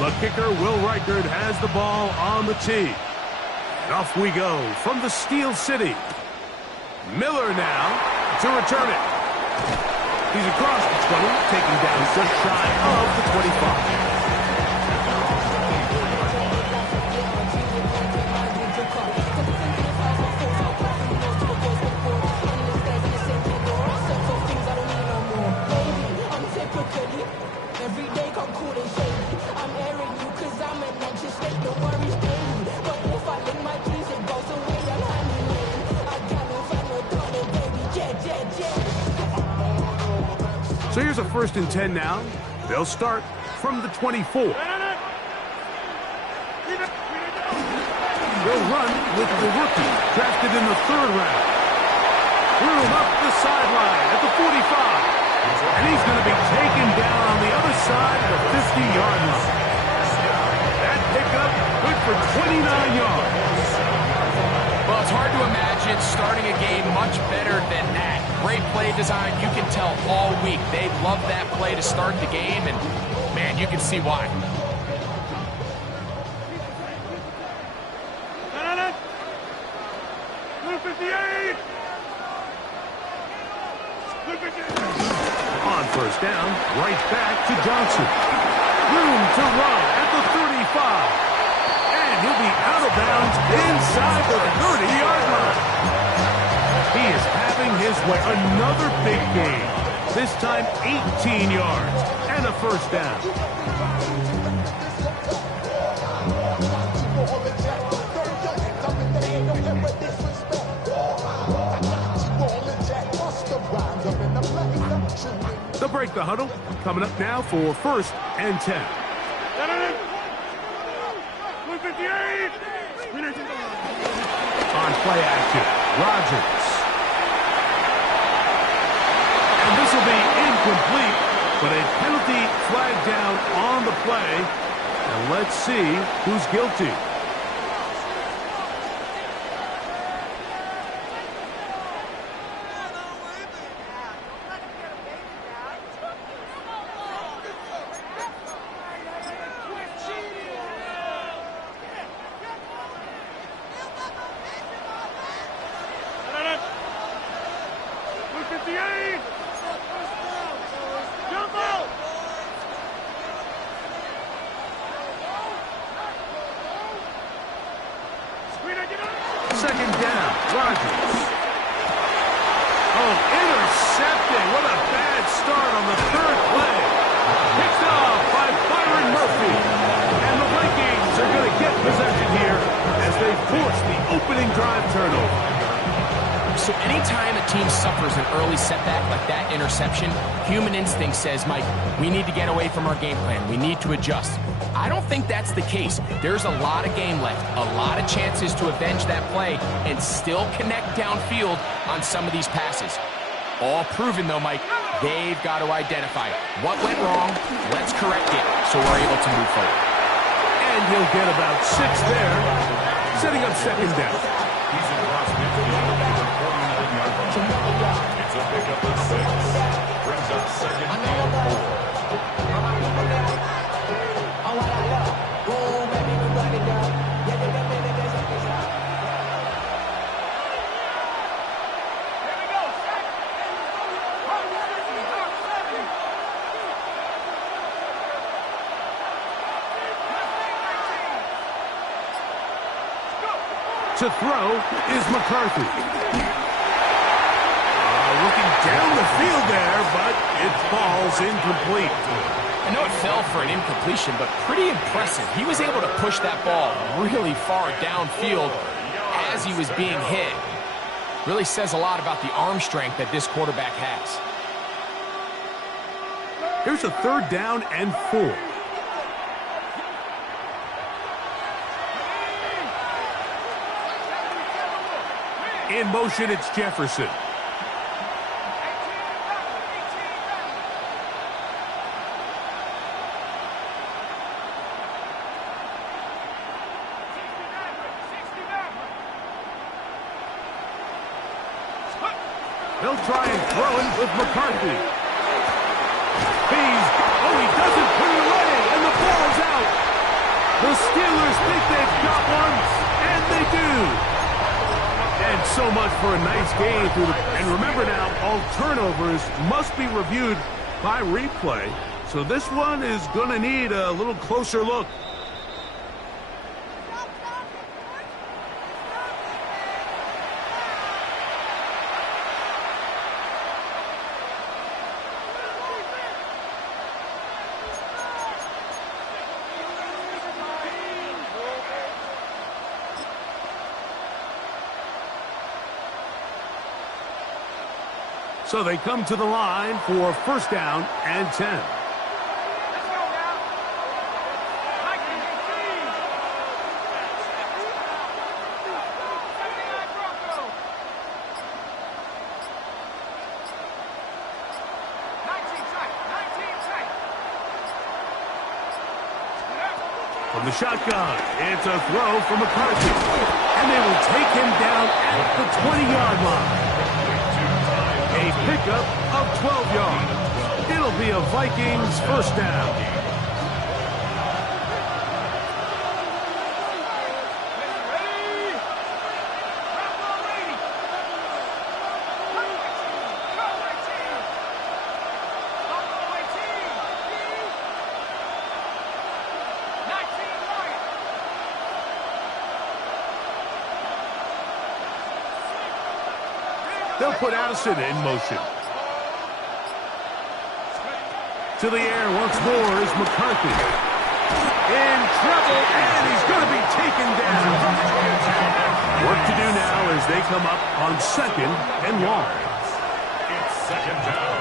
The kicker, Will Reichert, has the ball on the tee. And off we go from the Steel City. Miller now to return it. He's across the 20, taking down just shy of the 25. So here's a 1st and 10 now. They'll start from the 24. They'll run with the rookie, drafted in the 3rd round. Room up the sideline at the 45. And he's going to be taken down on the other side of the 50-yard line. That pickup good for 29 yards. Well, it's hard to imagine starting a game much better than that. Great play design. You can tell all week they love that play to start the game, and, man, you can see why. On 1st down, right back to Johnson. Room to run at the 35. And he'll be out of bounds inside the 30-yard line. He is having his way. Another big game. This time 18 yards and a 1st down. They'll break the huddle. Coming up now for 1st and 10. On play action, Rodgers. And this will be incomplete, but a penalty flagged down on the play. And let's see who's guilty. Second down, Rodgers. Oh, intercepted. What a bad start on the 3rd play. Picked off by Byron Murphy. And the Vikings are going to get possession here as they force the opening drive turnover. So anytime a team suffers an early setback like that interception, human instinct says, Mike, we need to get away from our game plan. We need to adjust. I don't think that's the case. There's a lot of game left, a lot of chances to avenge that play and still connect downfield on some of these passes. All proven, though, Mike, they've got to identify what went wrong, let's correct it so we're able to move forward. And he'll get about 6 there, setting up 2nd down. It's a pickup of 6. Brings up 2nd and 4. To throw is McCarthy. Looking down the field there, but it falls incomplete. I know it fell for an incompletion, but pretty impressive. He was able to push that ball really far downfield as he was being hit. Really says a lot about the arm strength that this quarterback has. Here's a 3rd down and 4. In motion, it's Jefferson. They'll try and throw it with McCarthy. He doesn't put it away, and the ball's out. think they've got one, and they do. And so much for a nice game. And remember now, all turnovers must be reviewed by replay. So this one is going to need a little closer look. So they come to the line for first down and 10. From the shotgun, it's a throw from McCarthy. And they will take him down at the 20-yard line. A pickup of 12 yards. It'll be a Vikings first down. They'll put Addison in motion. To the air once more is McCarthy. In trouble, and he's going to be taken down. Work to do now as they come up on second and long. It's second down.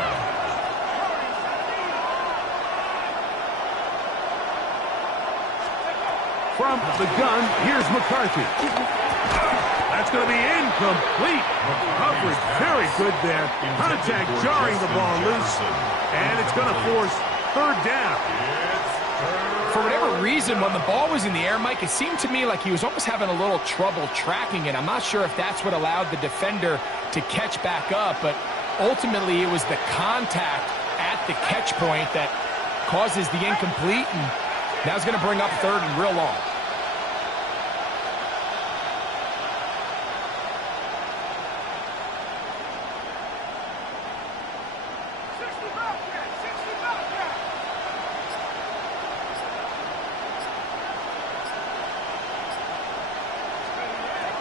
From the gun, here's McCarthy. That's going to be incomplete. Coverage very good there. Contact jarring the ball loose. And it's going to force third down. For whatever reason, when the ball was in the air, Mike, it seemed to me like he was almost having a little trouble tracking it. I'm not sure if that's what allowed the defender to catch back up, but ultimately it was the contact at the catch point that causes the incomplete, and now it's going to bring up third and real long.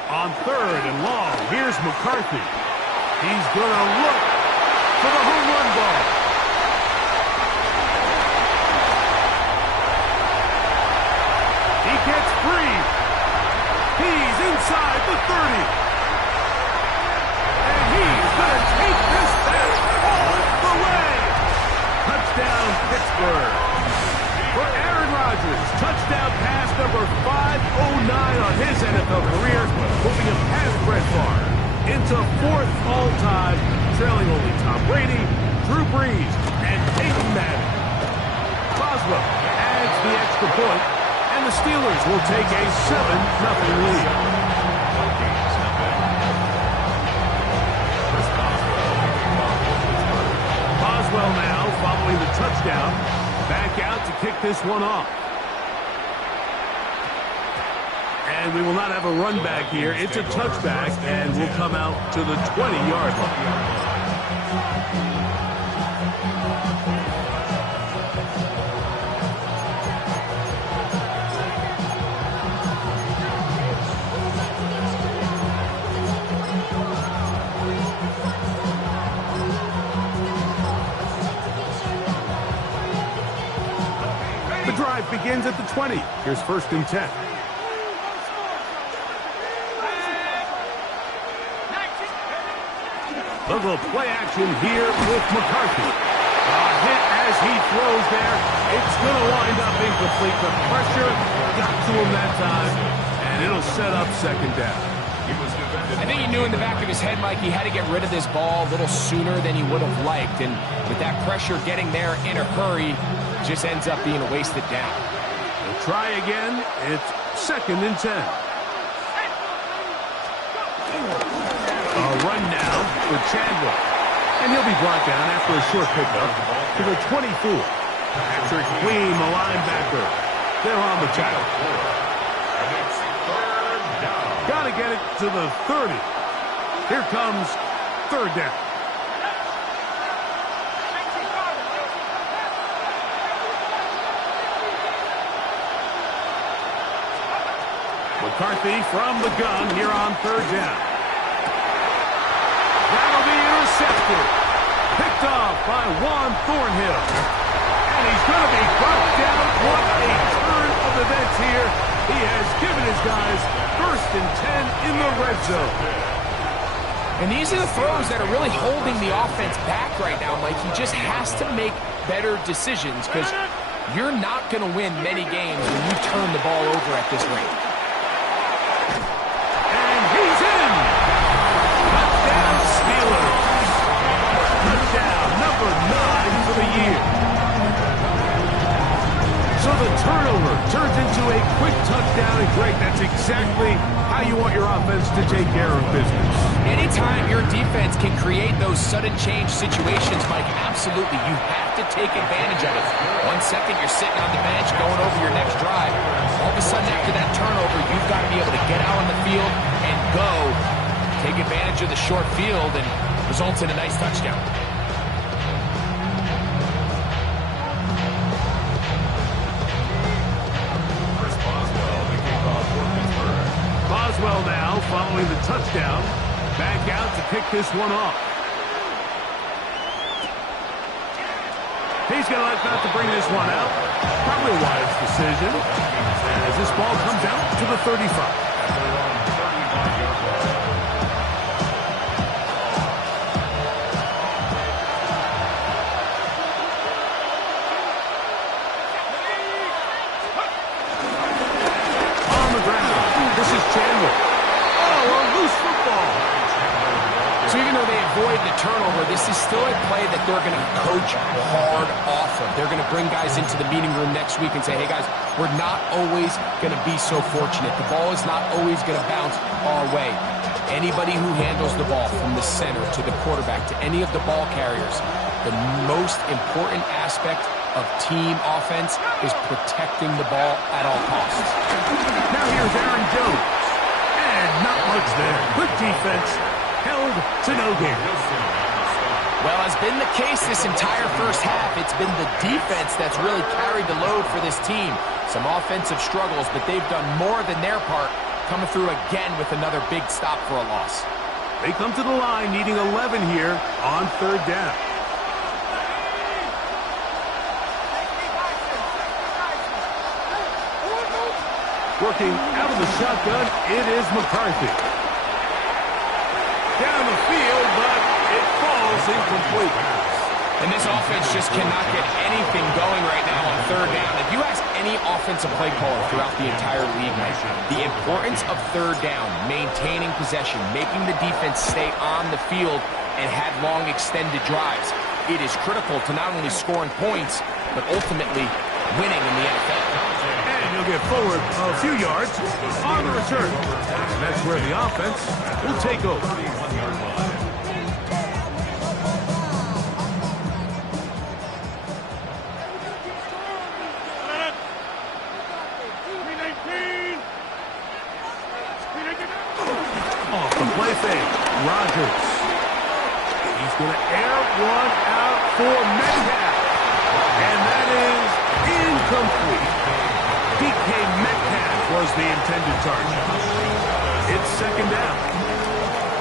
On third and long, here's McCarthy. He's going to look for the home run ball. He gets free. He's inside the 30. And he's going to take this back all the way. Touchdown, Pittsburgh. For Aaron Rodgers, touchdown pass number 509 on his NFL career, moving him past Brett Favre into fourth all-time, trailing only Tom Brady, Drew Brees, and Peyton Manning. Boswell adds the extra point, and the Steelers will take a 7-0 lead. Boswell now following the touchdown. Back out to kick this one off. And we will not have a run back here. It's a touchback, and we'll come out to the 20-yard line. The drive begins at the 20. Here's first and 10. A little play action here with McCarthy. A hit as he throws there. It's going to wind up incomplete. The pressure got to him that time, and it'll set up second down. I think he knew in the back of his head, Mike, he had to get rid of this ball a little sooner than he would have liked. And with that pressure getting there in a hurry, just ends up being a wasted down. We'll try again. It's second and 10. A run now for Chandler. And he'll be brought down after a short pickup to the 24. Patrick Queen, the linebacker. They're on the tackle. Got to get it to the 30. Here comes third down. McCarthy from the gun here on third down. That'll be intercepted. Picked off by Juan Thornhill. And he's going to be brought down. What a turn of events here. He has given his guys 1st and 10 in the red zone. And these are the throws that are really holding the offense back right now, Mike. He just has to make better decisions because you're not going to win many games when you turn the ball over at this rate. And he's in. Touchdown Steelers. Touchdown number 9 for the year. So the turnover turns into a quick touchdown, and Greg, that's exactly how you want your offense to take care of business. Anytime your defense can create those sudden change situations, Mike, absolutely, you have to take advantage of it. 1 second, you're sitting on the bench going over your next drive. All of a sudden, after that turnover, you've got to be able to get out on the field and go. Take advantage of the short field and results in a nice touchdown. Boswell now following the touchdown. Back out to kick this one off. He's going to let that to bring this one out. Probably a wise decision as this ball comes out to the 35. On the ground, this is Chandler. Oh, a loose football. So even though they avoid the turnover, this is still a play that they're going to coach hard off of. They're going to bring guys into the meeting room next week and say, hey, guys, we're not always going to be so fortunate. The ball is not always going to bounce our way. Anybody who handles the ball from the center to the quarterback to any of the ball carriers, the most important aspect of team offense is protecting the ball at all costs. Now here's Aaron Jones. And not much there. Good defense. Held to no gain. Well, has been the case this entire first half. It's been the defense that's really carried the load for this team. Some offensive struggles, but they've done more than their part, coming through again with another big stop for a loss. They come to the line needing 11 here on third down. Working out of the shotgun, it is McCarthy. Down the field, but it falls incomplete. And this offense just cannot get anything going right now on third down. If you ask any offensive play caller throughout the entire league, the importance of third down, maintaining possession, making the defense stay on the field and have long extended drives, it is critical to not only scoring points, but ultimately winning in the NFL. And he'll get forward a few yards on the return. And that's where the offense will take over. Off the play fake, Rodgers. He's going to air one out for Metcalf. And that is incomplete. DK Metcalf was the intended target. It's second down.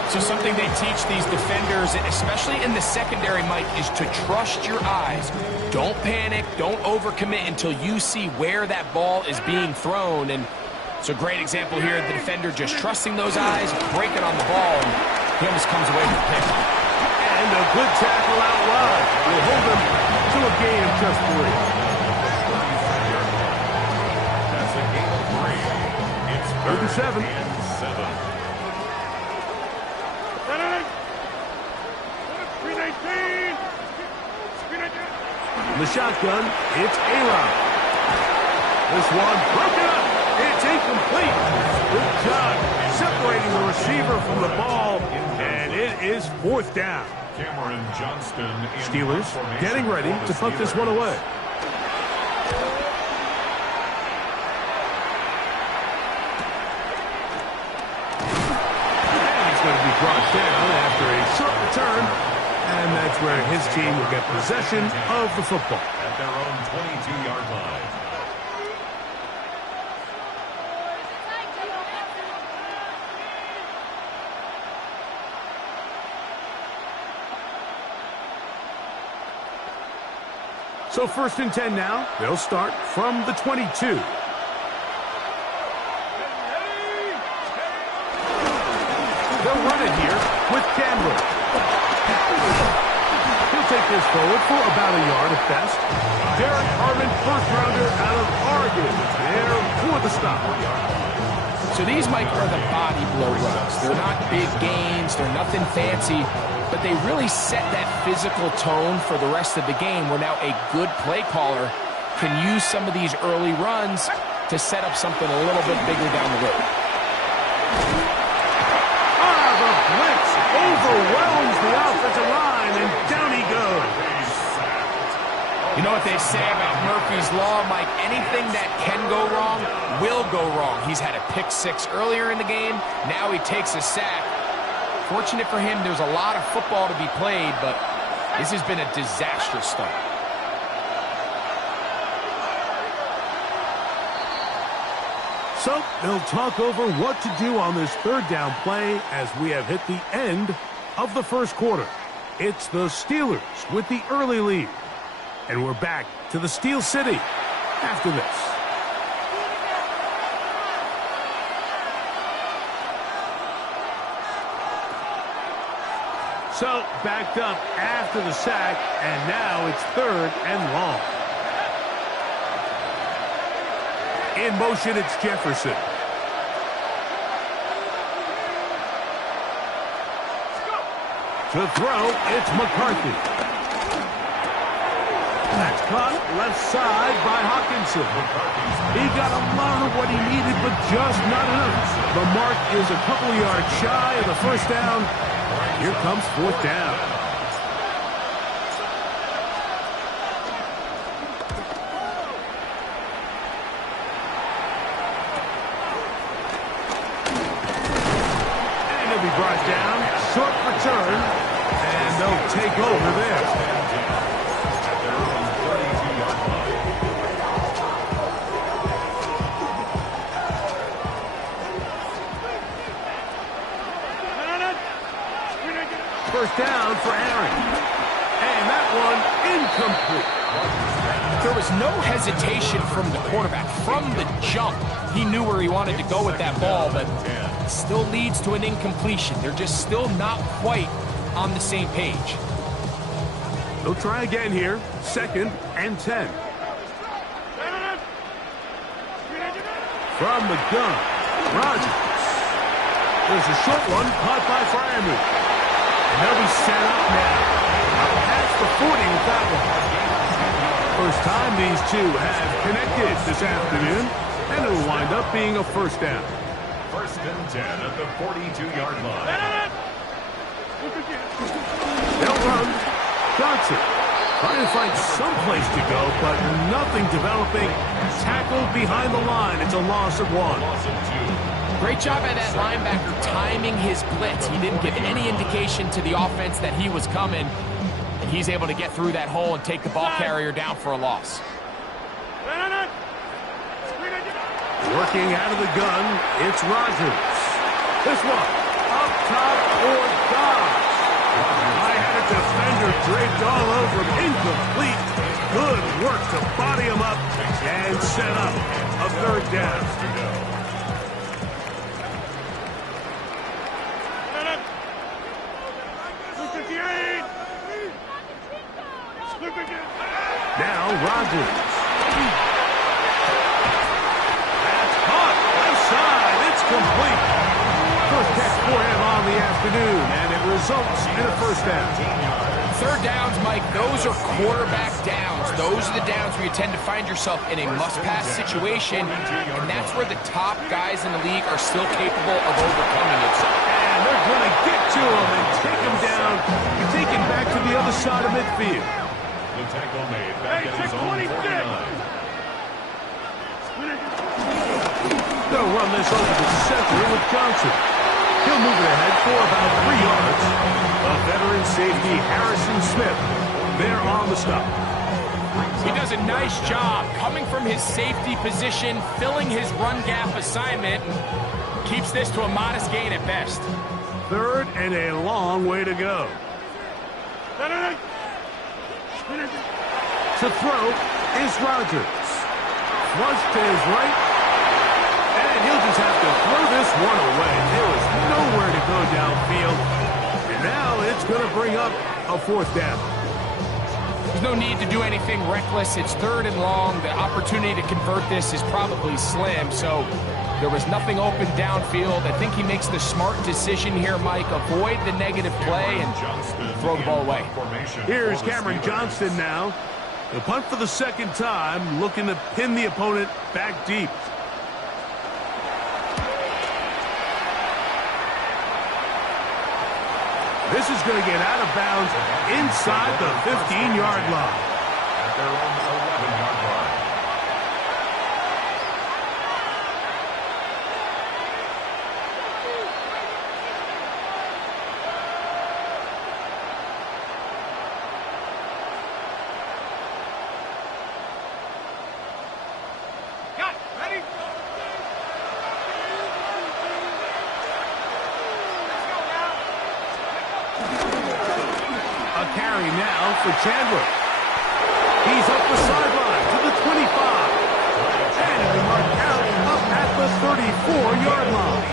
So something they teach these defenders, especially in the secondary, Mike, is to trust your eyes. Don't panic. Don't overcommit until you see where that ball is being thrown. And it's a great example here. The defender just trusting those eyes, breaking on the ball, and he almost comes away with a pick. And a good tackle out wide will hold them to a gain of just 3. That's a gain of 3. It's 37. 7. The shotgun, it's A-Rod. This one broken up. It's incomplete. Good job separating the receiver from the ball, and it is fourth down. Cameron Johnston. Steelers getting ready to punt this one away. That's where his team will get possession of the football. At their own 22-yard line. So 1st and 10 now. They'll start from the 22. They'll run it here with Campbell. He'll take this forward for about a yard at best. Derek Harmon, first-rounder out of Oregon. There for the stop. So these, Mike, are the body blow runs. They're not big gains. They're nothing fancy. But they really set that physical tone for the rest of the game where now a good play caller can use some of these early runs to set up something a little bit bigger down the road. The blitz overwhelms the offensive line, and down he goes. You know what they say about Murphy's Law, Mike? Anything that can go wrong will go wrong. He's had a pick six earlier in the game. Now he takes a sack. Fortunate for him, there's a lot of football to be played, but this has been a disastrous start. So they'll talk over what to do on this 3rd down play as we have hit the end of the 1st quarter. It's the Steelers with the early lead. And we're back to the Steel City after this. So, backed up after the sack, and now it's 3rd and long. In motion, it's Jefferson. To throw, it's McCarthy. That's caught left side by Hawkinson. He got a lot of what he needed, but just not enough. The mark is a couple of yards shy of the 1st down. Here comes 4th down. And he'll be brought down. Short return. And they'll take over there. First down for Aaron. And that one incomplete. There was no hesitation from the quarterback. From the jump, he knew where he wanted to go with that ball, but it still leads to an incompletion. They're just still not quite on the same page. They'll try again here. 2nd and 10. From the gun, Rodgers. There's a short one caught by Fryermuth. And they'll be set up now. Past the 40 with that one. First time these two have connected this afternoon, and it'll wind up being a 1st down. 1st and 10 at the 42-yard line. They'll run. Johnson trying to find some place to go, but nothing developing. Tackled behind the line. It's a loss of 1. Loss of 2. Great job by that linebacker timing his blitz. He didn't give any indication to the offense that he was coming, and he's able to get through that hole and take the ball carrier down for a loss. Working out of the gun, it's Rodgers. This one, up top or God. I had a defender draped all over him, incomplete. Good work to body him up and set up a 3rd down. Now Rodgers. That's caught. Left side. It's complete. First catch for him on the afternoon, and it results in a 1st down. 3rd downs, Mike, those are quarterback downs. Those are the downs where you tend to find yourself in a must-pass situation, and that's where the top guys in the league are still capable of overcoming it. And they're going to get to him and take him down and take him back to the other side of midfield. The tackle made back at his own 49. They'll run this over the center with Johnson. He'll move it ahead for about 3 yards. A veteran safety, Harrison Smith, there on the stop. He does a nice job coming from his safety position, filling his run gap assignment, and keeps this to a modest gain at best. 3rd and a long way to go. To throw is Rodgers. Flush to his right. And he'll just have to throw this one away. There is nowhere to go downfield. And now it's going to bring up a 4th down. There's no need to do anything reckless. It's 3rd and long. The opportunity to convert this is probably slim. So there was nothing open downfield. I think he makes the smart decision here, Mike. Avoid the negative play and throw the ball away. Here's Cameron Johnston now. The punt for the 2nd time, looking to pin the opponent back deep. This is going to get out of bounds inside the 15-yard line. At their own 11-yard line. Carry now for Chandler. He's up the sideline to the 25. And it'll be marked out up at the 34-yard line.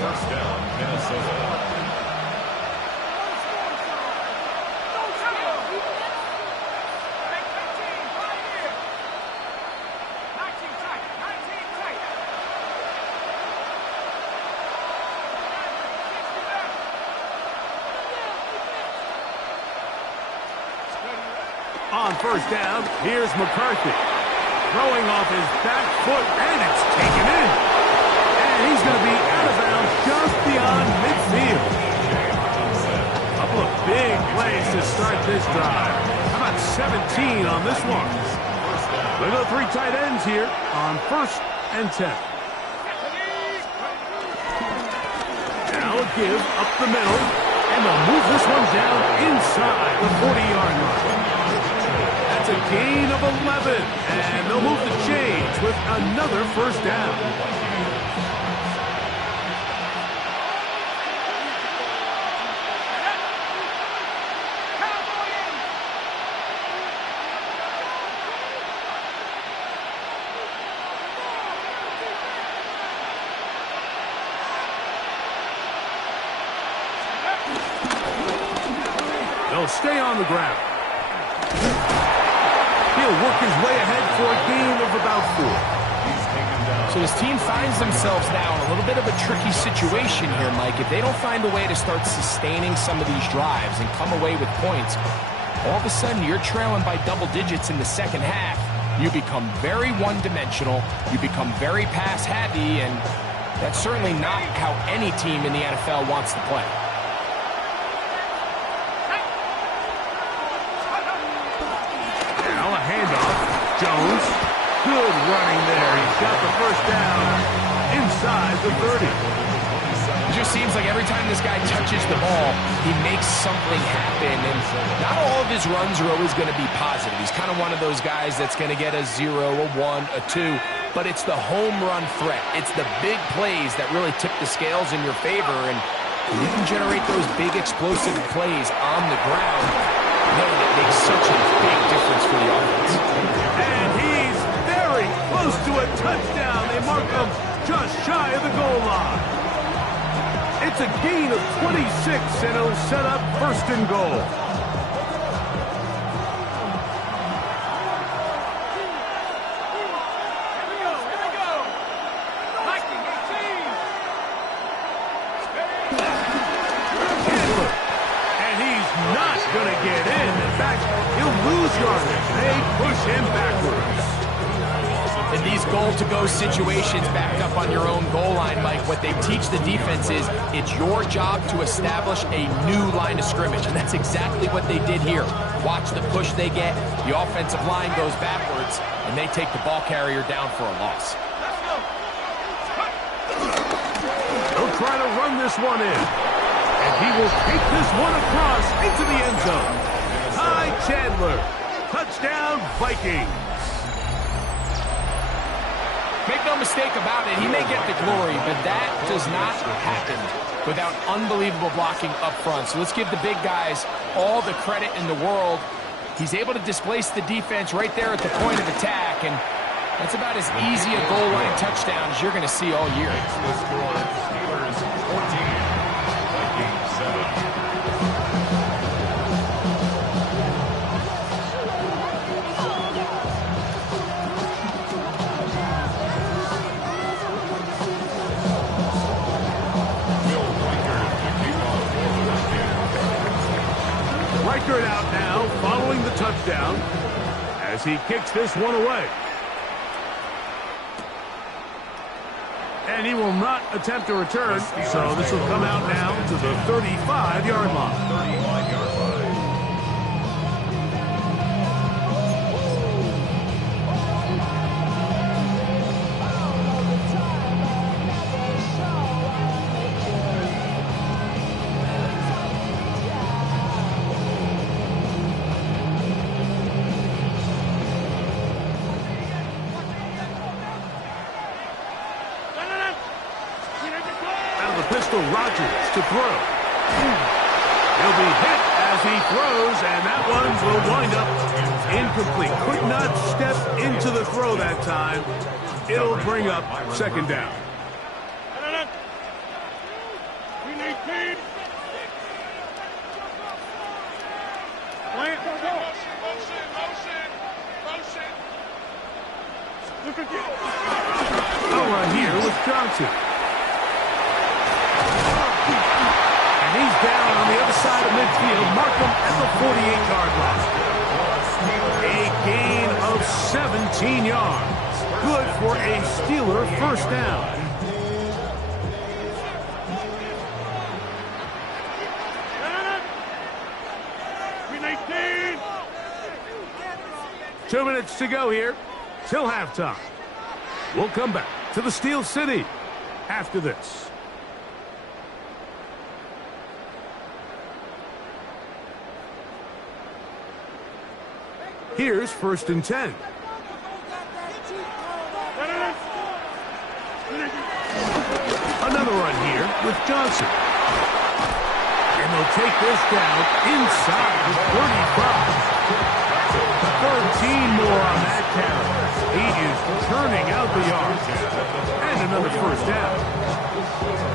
1st down, Minnesota. On 1st down, here's McCarthy. Throwing off his back foot, and it's taken in. And he's going to be out of bounds just beyond midfield. A couple of big plays to start this drive. How about 17 on this one? We go 3 tight ends here on 1st and 10. Now a give up the middle, and they'll move this one down inside the 40-yard line. That's a gain of 11, and they'll move the chains with another 1st down. They'll stay on the ground. He'll work his way ahead for a gain of about 4. So his team finds themselves now in a little bit of a tricky situation here, Mike. If they don't find a way to start sustaining some of these drives and come away with points, all of a sudden you're trailing by double digits in the 2nd half. You become very one-dimensional. You become very pass-heavy, and that's certainly not how any team in the NFL wants to play. Jones, good running there. He's got the 1st down inside the 30. It just seems like every time this guy touches the ball, he makes something happen. And not all of his runs are always going to be positive. He's kind of one of those guys that's going to get a 0, a 1, a 2. But it's the home run threat. It's the big plays that really tip the scales in your favor. And you can generate those big explosive plays on the ground. Man, it makes such a big difference for the offense. And he's very close to a touchdown. They mark him just shy of the goal line. It's a gain of 26, and it'll set up 1st and goal. In these goal-to-go situations backed up on your own goal line, Mike, what they teach the defense is it's your job to establish a new line of scrimmage, and that's exactly what they did here. Watch the push they get, the offensive line goes backwards, and they take the ball carrier down for a loss. They'll try to run this one in. And he will take this one across into the end zone. Ty Chandler. Touchdown, Vikings. Make no mistake about it, he may get the glory, but that does not happen without unbelievable blocking up front. So let's give the big guys all the credit in the world. He's able to displace the defense right there at the point of attack, and that's about as easy a goal line touchdown as you're going to see all year. The score, Steelers 14, Vikings 7. Reichert out now, following the touchdown, as he kicks this one away. And he will not attempt to return, so this will come out now to the 35-yard line. 35-yard line. Pistol Rogers to throw. He'll be hit as he throws, and that one will wind up incomplete. Could not step into the throw that time. It'll bring up second down. A run here with Johnson. He's down on the other side of midfield. Mark him at the 48-yard line. A gain of 17 yards. Good for a Steeler first down. Two minutes to go here till halftime. We'll come back to the Steel City after this. Here's 1st and 10. Another run here with Johnson. And they'll take this down inside the 35. 13 more on that carry. He is turning out the yards. And another first down.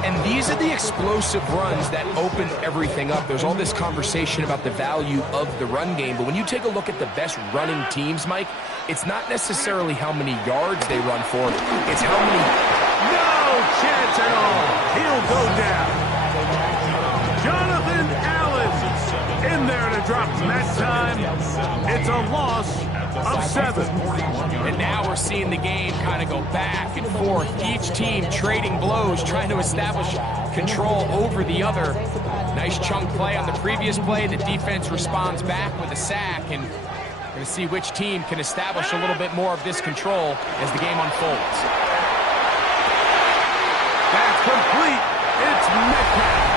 And these are the explosive runs that open everything up. There's all this conversation about the value of the run game, but when you take a look at the best running teams, Mike, it's not necessarily how many yards they run for, it's how many... No chance at all. He'll go down. Jonathan Allen in there to drop him that time. It's a loss of 7. And now we're seeing the game kind of go back and forth. Each team trading blows, trying to establish control over the other. Nice chunk play on the previous play. The defense responds back with a sack, and we're going to see which team can establish a little bit more of this control as the game unfolds. That's complete. It's Metcalf.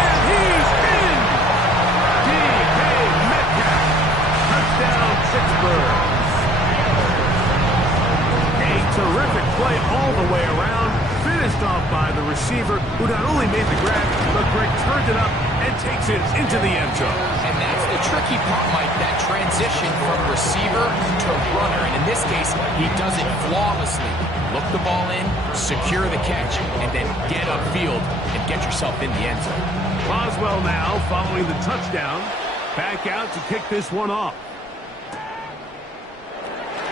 And he's in. D.K. Metcalf. Touchdown, Pittsburgh. A terrific play all the way around. Finished off by the receiver, who not only made the grab, but Greg turned it up and takes it into the end zone. And that's the tricky part, Mike, that transition from receiver to runner. And in this case, he does it flawlessly. Look the ball in, secure the catch, and then get upfield and get yourself in the end zone. Boswell now following the touchdown. Back out to kick this one off.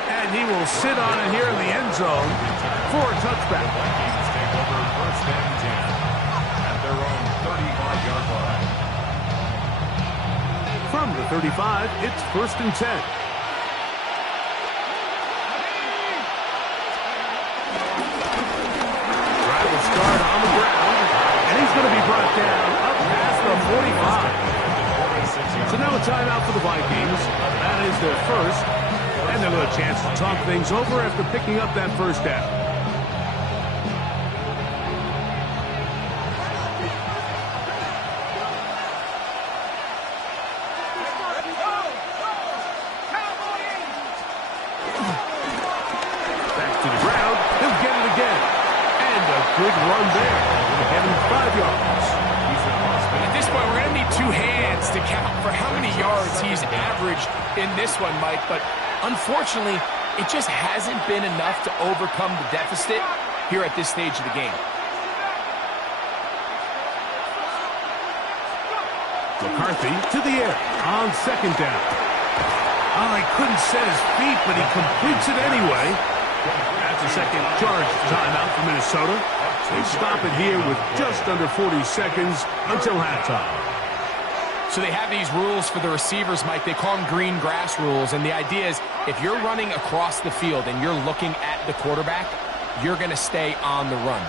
And he will sit on it here in the end zone for a touchback. Vikings take over 1st and 10 at their own 35-yard line. From the 35, it's 1st and 10. Drive will start on the ground, and he's going to be brought down up past the 45. So now a timeout for the Vikings. That is their first. And they'll have a chance to talk things over after picking up that first down. Good run there. Gonna get him 5 yards. At this point, we're going to need 2 hands to count for how many yards he's averaged in this one, Mike. But unfortunately, it just hasn't been enough to overcome the deficit here at this stage of the game. McCarthy to the air on 2nd down. Oh, he couldn't set his feet, but he completes it anyway. That's a second charge timeout for Minnesota. They stop it here with just under 40 seconds until halftime. So they have these rules for the receivers, Mike. They call them green grass rules. And the idea is if you're running across the field and you're looking at the quarterback, you're going to stay on the run.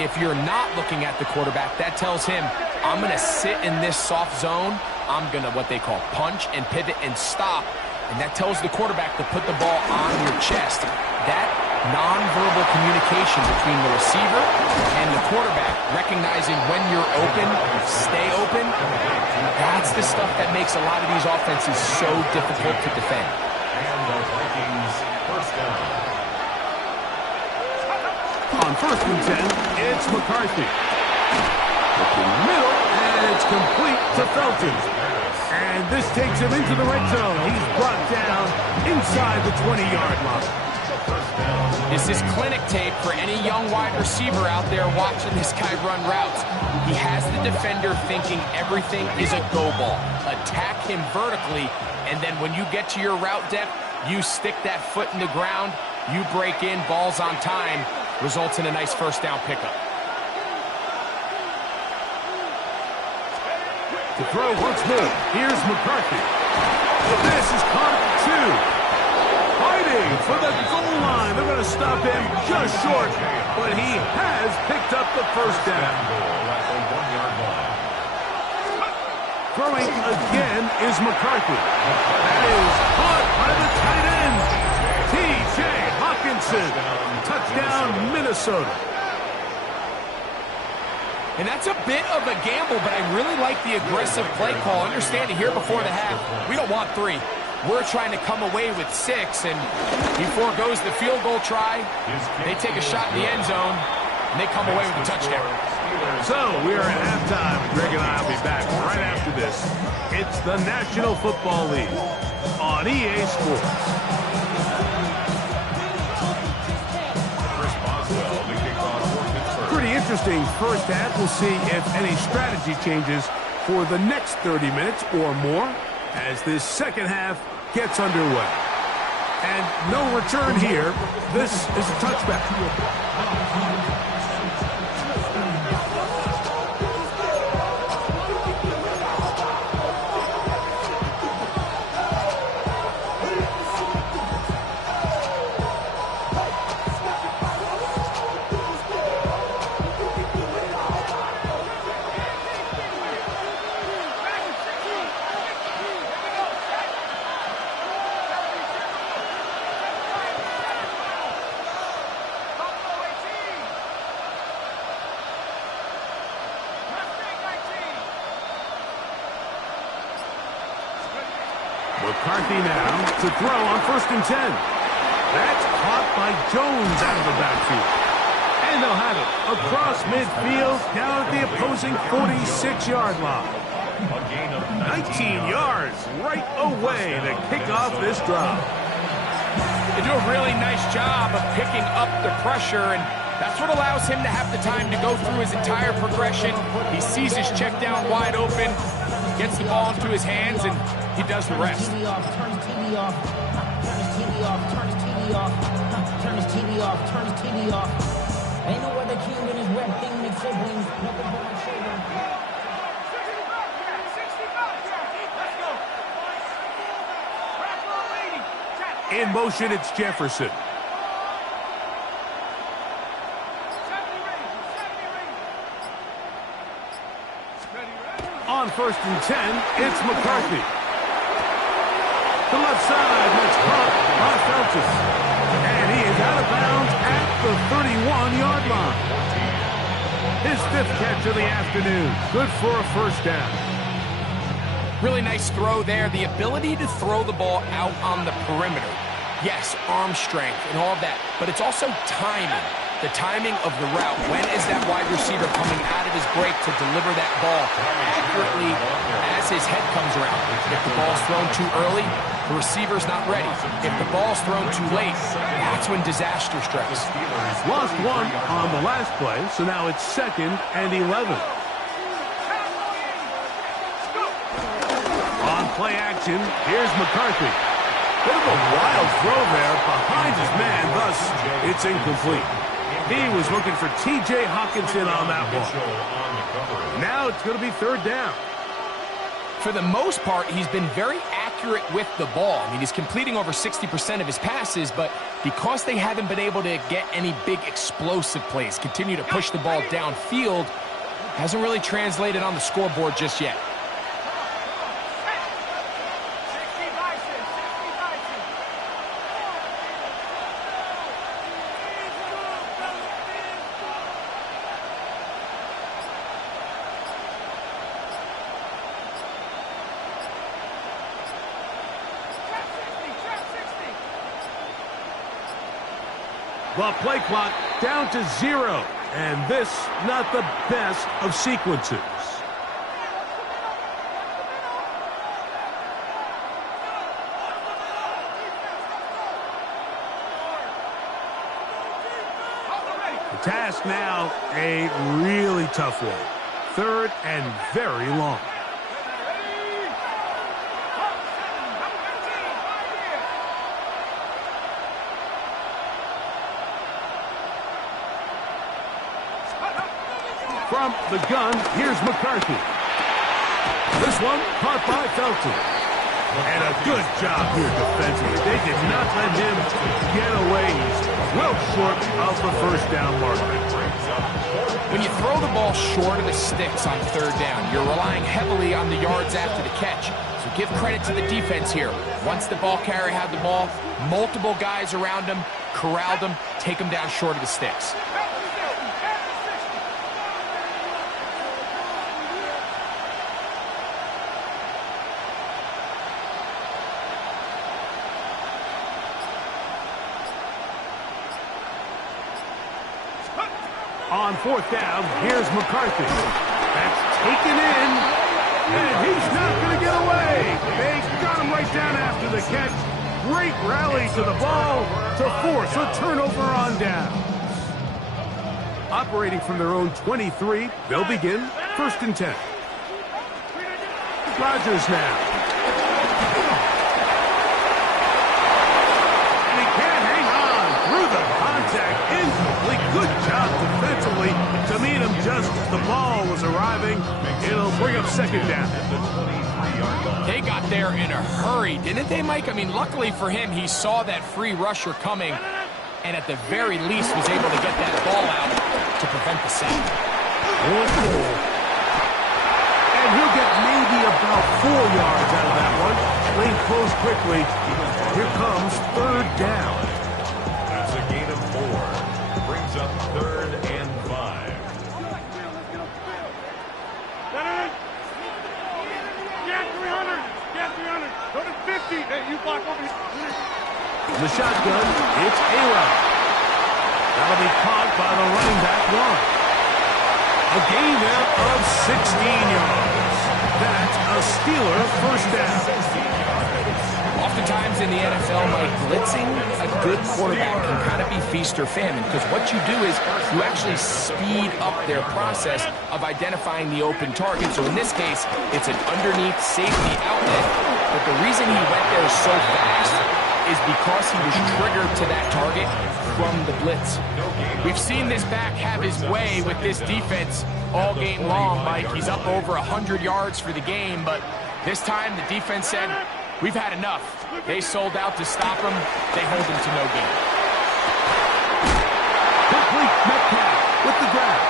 If you're not looking at the quarterback, that tells him, I'm going to sit in this soft zone. I'm going to what they call punch and pivot and stop. And that tells the quarterback to put the ball on your chest. That nonverbal communication between the receiver and the quarterback, recognizing when you're open, stay open, that's the stuff that makes a lot of these offenses so difficult to defend. And the Vikings first down. On 1st and 10, it's McCarthy. Up the middle, and it's complete to Felton. And this takes him into the red zone. He's brought down inside the 20-yard line. This is clinic tape for any young wide receiver out there watching this guy run routes. He has the defender thinking everything is a go ball. Attack him vertically, and then when you get to your route depth, you stick that foot in the ground, you break in, balls on time, results in a nice first down pickup. To throw once more, here's McCarthy. This is caught at 2. Fighting for the goal line. They're going to stop him just short, but he has picked up the first down. Throwing again is McCarthy. That is caught by the tight end, T.J. Hawkinson. Touchdown, Minnesota. And that's a bit of a gamble, but I really like the aggressive play call. Understanding here before the half, we don't want 3. We're trying to come away with 6, and he foregoes the field goal try. They take a shot in the end zone, and they come away with a touchdown. So we are at halftime. Greg and I will be back right after this. It's the National Football League on EA Sports. Pretty interesting first half. We'll see if any strategy changes for the next 30 minutes or more as this second half gets underway. And no return here. This is a touchback. McCarthy now to throw on 1st and 10. That's caught by Jones out of the backfield. And they'll have it across midfield down at the opposing 46-yard line. 19 yards right away to kick off this drive. They do a really nice job of picking up the pressure, and that's what allows him to have the time to go through his entire progression. He sees his check down wide open, gets the ball into his hands, and he does the rest. Turn his TV off, turn his TV off, turn his TV off, turn his TV off. Ain't no other king in his web thing with siblings, nothing but my children. In motion, it's Jefferson. On 1st and 10, it's McCarthy. The left side, that's caught by Felton. And he is out of bounds at the 31-yard line. His 5th catch of the afternoon. Good for a first down. Really nice throw there. The ability to throw the ball out on the perimeter. Yes, arm strength and all of that, but it's also timing. the timing of the route. When is that wide receiver coming out of his break to deliver that ball accurately as his head comes around? If the ball's thrown too early, the receiver's not ready. If the ball's thrown too late, that's when disaster strikes. Lost one on the last play, so now it's 2nd and 11. On play action, here's McCarthy. Bit of a wild throw there behind his man, thus it's incomplete. He was looking for T.J. Hawkinson on that one. Now it's going to be 3rd down. For the most part, he's been very accurate with the ball. I mean, he's completing over 60% of his passes, but because they haven't been able to get any big explosive plays, continue to push the ball downfield, hasn't really translated on the scoreboard just yet. The play clock down to 0, and this not the best of sequences. The task now, a really tough one. 3rd and very long. From the gun, here's McCarthy. This one caught by Felton. And a good job here defensively. They did not let him get away. He's well short of the 1st down marker. When you throw the ball short of the sticks on 3rd down, you're relying heavily on the yards after the catch. So give credit to the defense here. Once the ball carrier had the ball, multiple guys around him, corralled him, take him down short of the sticks. On 4th down, here's McCarthy. That's taken in, and he's not going to get away. They got him right down after the catch. Great rally to the ball to force a turnover on down. Operating from their own 23, they'll begin 1st and 10. Rodgers now. And he can't hang on through the contact. Incomplete. Good job defensively to meet him just as the ball was arriving. It'll bring up 2nd down. They got there in a hurry, didn't they, Mike? I mean, luckily for him, he saw that free rusher coming, and at the very least was able to get that ball out to prevent the sack. And he'll get maybe about 4 yards out of that one. Lane closed quickly. Here comes 3rd down. That's a gain of 4. Brings up 3rd and 5. Get 300! Get 300! Go to 50! Hey, you block over here. The shotgun, it's A-Rod. That'll be caught by the running back one. A gain there of 16 yards. That's a Steeler 1st down. Oftentimes in the NFL, Mike, blitzing a good quarterback can kind of be feast or famine, because what you do is you actually speed up their process of identifying the open target. So in this case, it's an underneath safety outlet, but the reason he went there so fast is because he was triggered to that target from the blitz. We've seen this back have his way with this defense all game long, Mike. He's up over 100 yards for the game, but this time the defense said, we've had enough. They sold out to stop him. They hold him to no gain. Complete Metcalf with the grab.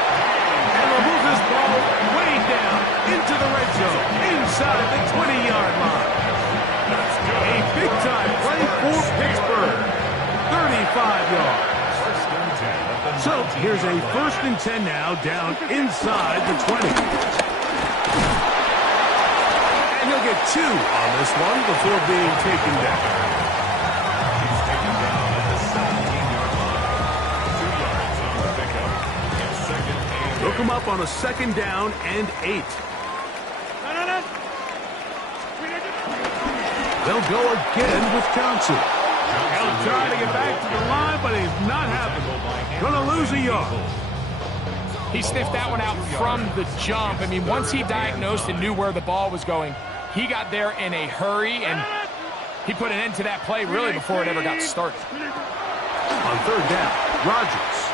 And will move this ball way down into the red zone, inside the 20-yard line. A big-time play for Pittsburgh. 35 yards. So here's a 1st and 10 now, down inside the 20. And he'll get 2 on this one before being taken down. He's taken down at the 17-yard line. 2 yards on the on a 2nd down and 8. They'll go again with Johnson. He'll try to get back to the line, but he's not happening. Gonna lose a yard. He sniffed that one out from the jump. I mean, once he diagnosed and knew where the ball was going, he got there in a hurry, and he put an end to that play really before it ever got started. On 3rd down, Rodgers.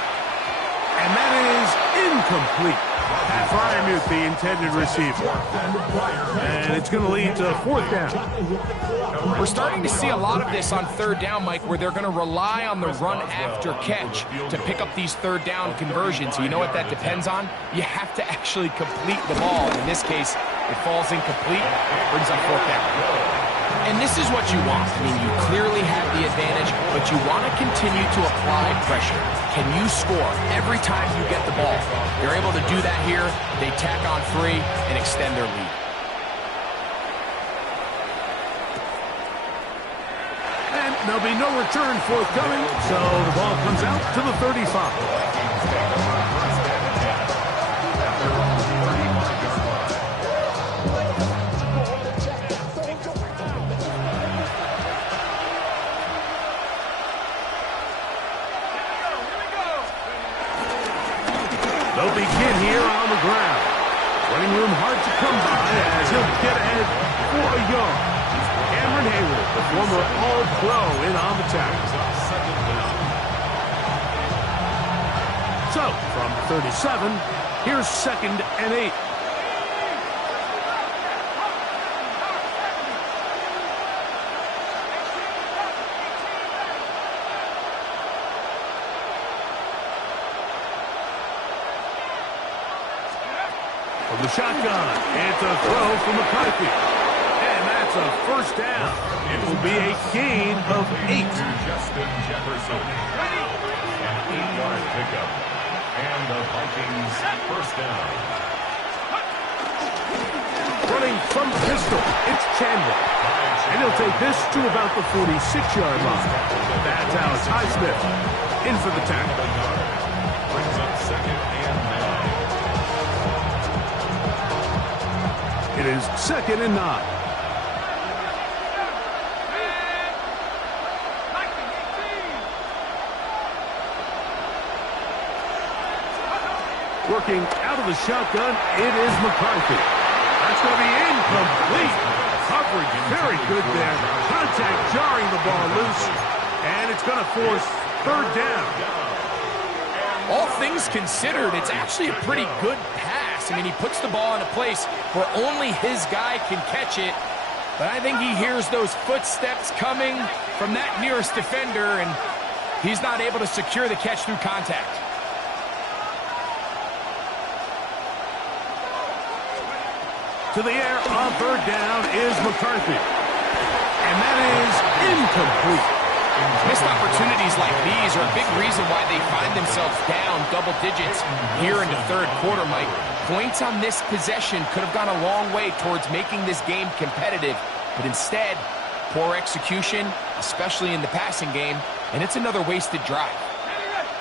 And that is incomplete. Pat Fryermuth, the intended receiver. And it's going to lead to 4th down. We're starting to see a lot of this on 3rd down, Mike, where they're going to rely on the run after catch to pick up these 3rd down conversions. So you know what that depends on? You have to actually complete the ball. In this case, it falls incomplete, brings up 4th down. And this is what you want. I mean, you clearly have the advantage, but you want to continue to apply pressure. Can you score every time you get the ball? You're able to do that here. They tack on 3 and extend their lead. And there'll be no return forthcoming, so the ball comes out to the 35. They'll begin here on the ground. Running room hard to come by as he'll get ahead for a yard. Cameron Hayward, the former All-Pro, in on the tackle. So, from 37, here's 2nd and 8. From the shotgun, it's a throw from McCarthy. And that's a 1st down. It will be a gain of 8. Justin Jefferson. An 8-yard pickup. And the Vikings 1st down. Running from the pistol, it's Chandler. And he'll take this to about the 46-yard line. That's Alex Highsmith in for the tackle. Brings up 2nd and 9. It is 2nd and 9. Working out of the shotgun, it is McCarthy. That's going to be incomplete. Coverage very good there. Contact jarring the ball loose. And it's going to force 3rd down. All things considered, it's actually a pretty good pass. I mean, he puts the ball in a place where only his guy can catch it. But I think he hears those footsteps coming from that nearest defender, and he's not able to secure the catch through contact. To the air on 3rd down is McCarthy. And that is incomplete. Missed opportunities like these are a big reason why they find themselves down double digits here in the 3rd quarter, Mike. Points on this possession could have gone a long way towards making this game competitive, but instead, poor execution, especially in the passing game, and it's another wasted drive.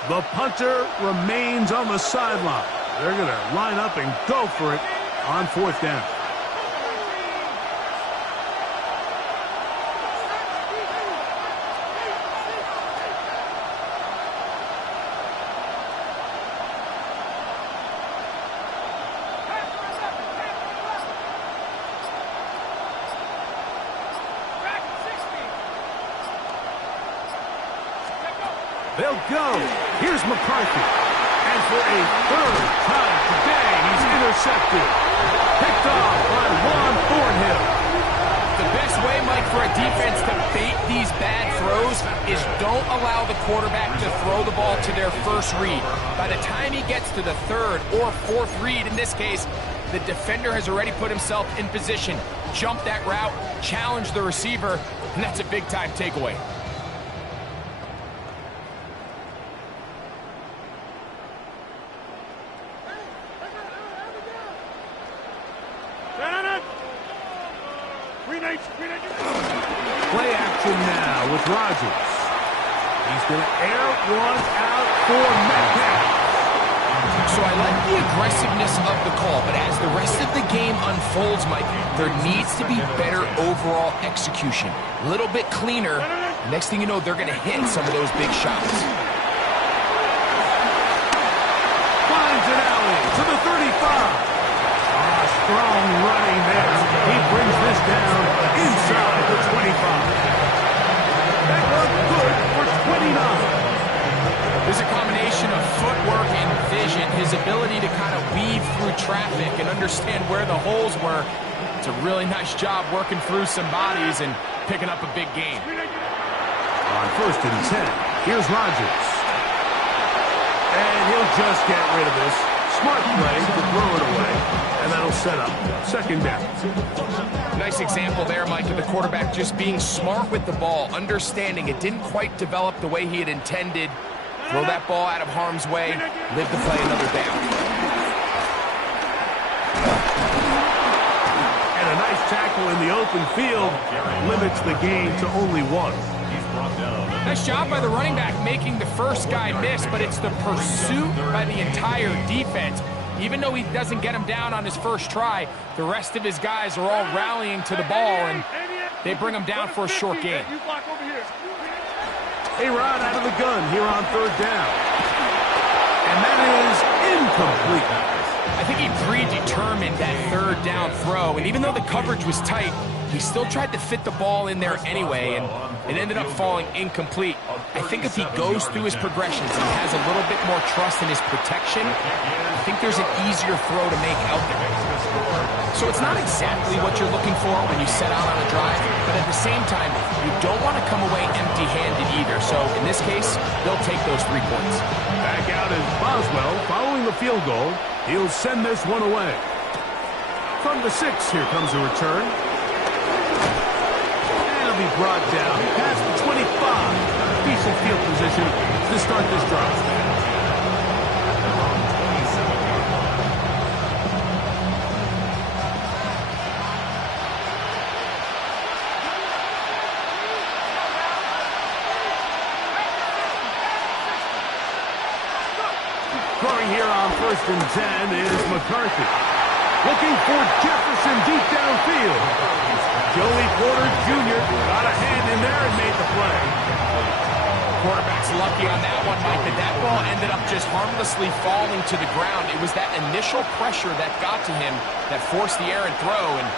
The punter remains on the sideline. They're going to line up and go for it on 4th down. They'll go. Here's McCarthy. And for a 3rd time today, he's intercepted. Picked off by Juan Thornhill. The best way, Mike, for a defense to bait these bad throws is don't allow the quarterback to throw the ball to their first read. By the time he gets to the 3rd or 4th read, in this case, the defender has already put himself in position. Jump that route, challenge the receiver, and that's a big-time takeaway. Play action now with Rodgers. He's going to air one out for Metcalf. So I like the aggressiveness of the call, but as the rest of the game unfolds, Mike, there needs to be better overall execution. A little bit cleaner. Next thing you know, they're going to hit some of those big shots. Finds an alley to the 35. Strong running there. He brings this down inside the 25. That looked good for 29. There's a combination of footwork and vision, his ability to kind of weave through traffic and understand where the holes were. It's a really nice job working through some bodies and picking up a big game. On 1st and 10, here's Rodgers. And he'll just get rid of this. Smart play to throw it away, and that'll set up 2nd down. Nice example there, Mike, of the quarterback just being smart with the ball, understanding it didn't quite develop the way he had intended. Throw that ball out of harm's way, live to play another down. And a nice tackle in the open field limits the gain to only 1. Nice job by the running back making the first guy miss, but it's the pursuit by the entire defense. Even though he doesn't get him down on his first try, the rest of his guys are all rallying to the ball, and they bring him down for a short gain. A-Rod out of the gun here on 3rd down. And that is incomplete. I think he predetermined that 3rd down throw, and even though the coverage was tight, he still tried to fit the ball in there anyway, and it ended up falling incomplete. I think if he goes through his progressions and has a little bit more trust in his protection, I think there's an easier throw to make out there. So it's not exactly what you're looking for when you set out on a drive, but at the same time, you don't want to come away empty-handed either. So in this case, they'll take those 3 points. Back out is Boswell following the field goal. He'll send this one away. From the 6, here comes a return. And it'll be brought down past the 25. Decent field position to start this drive. Throwing here on 1st and 10 is McCarthy. Looking for Jefferson deep downfield. Joey Porter Jr. got a hand in there and made the play. Quarterback's lucky on that one, Mike, that ball ended up just harmlessly falling to the ground. It was that initial pressure that got to him that forced the errant throw, and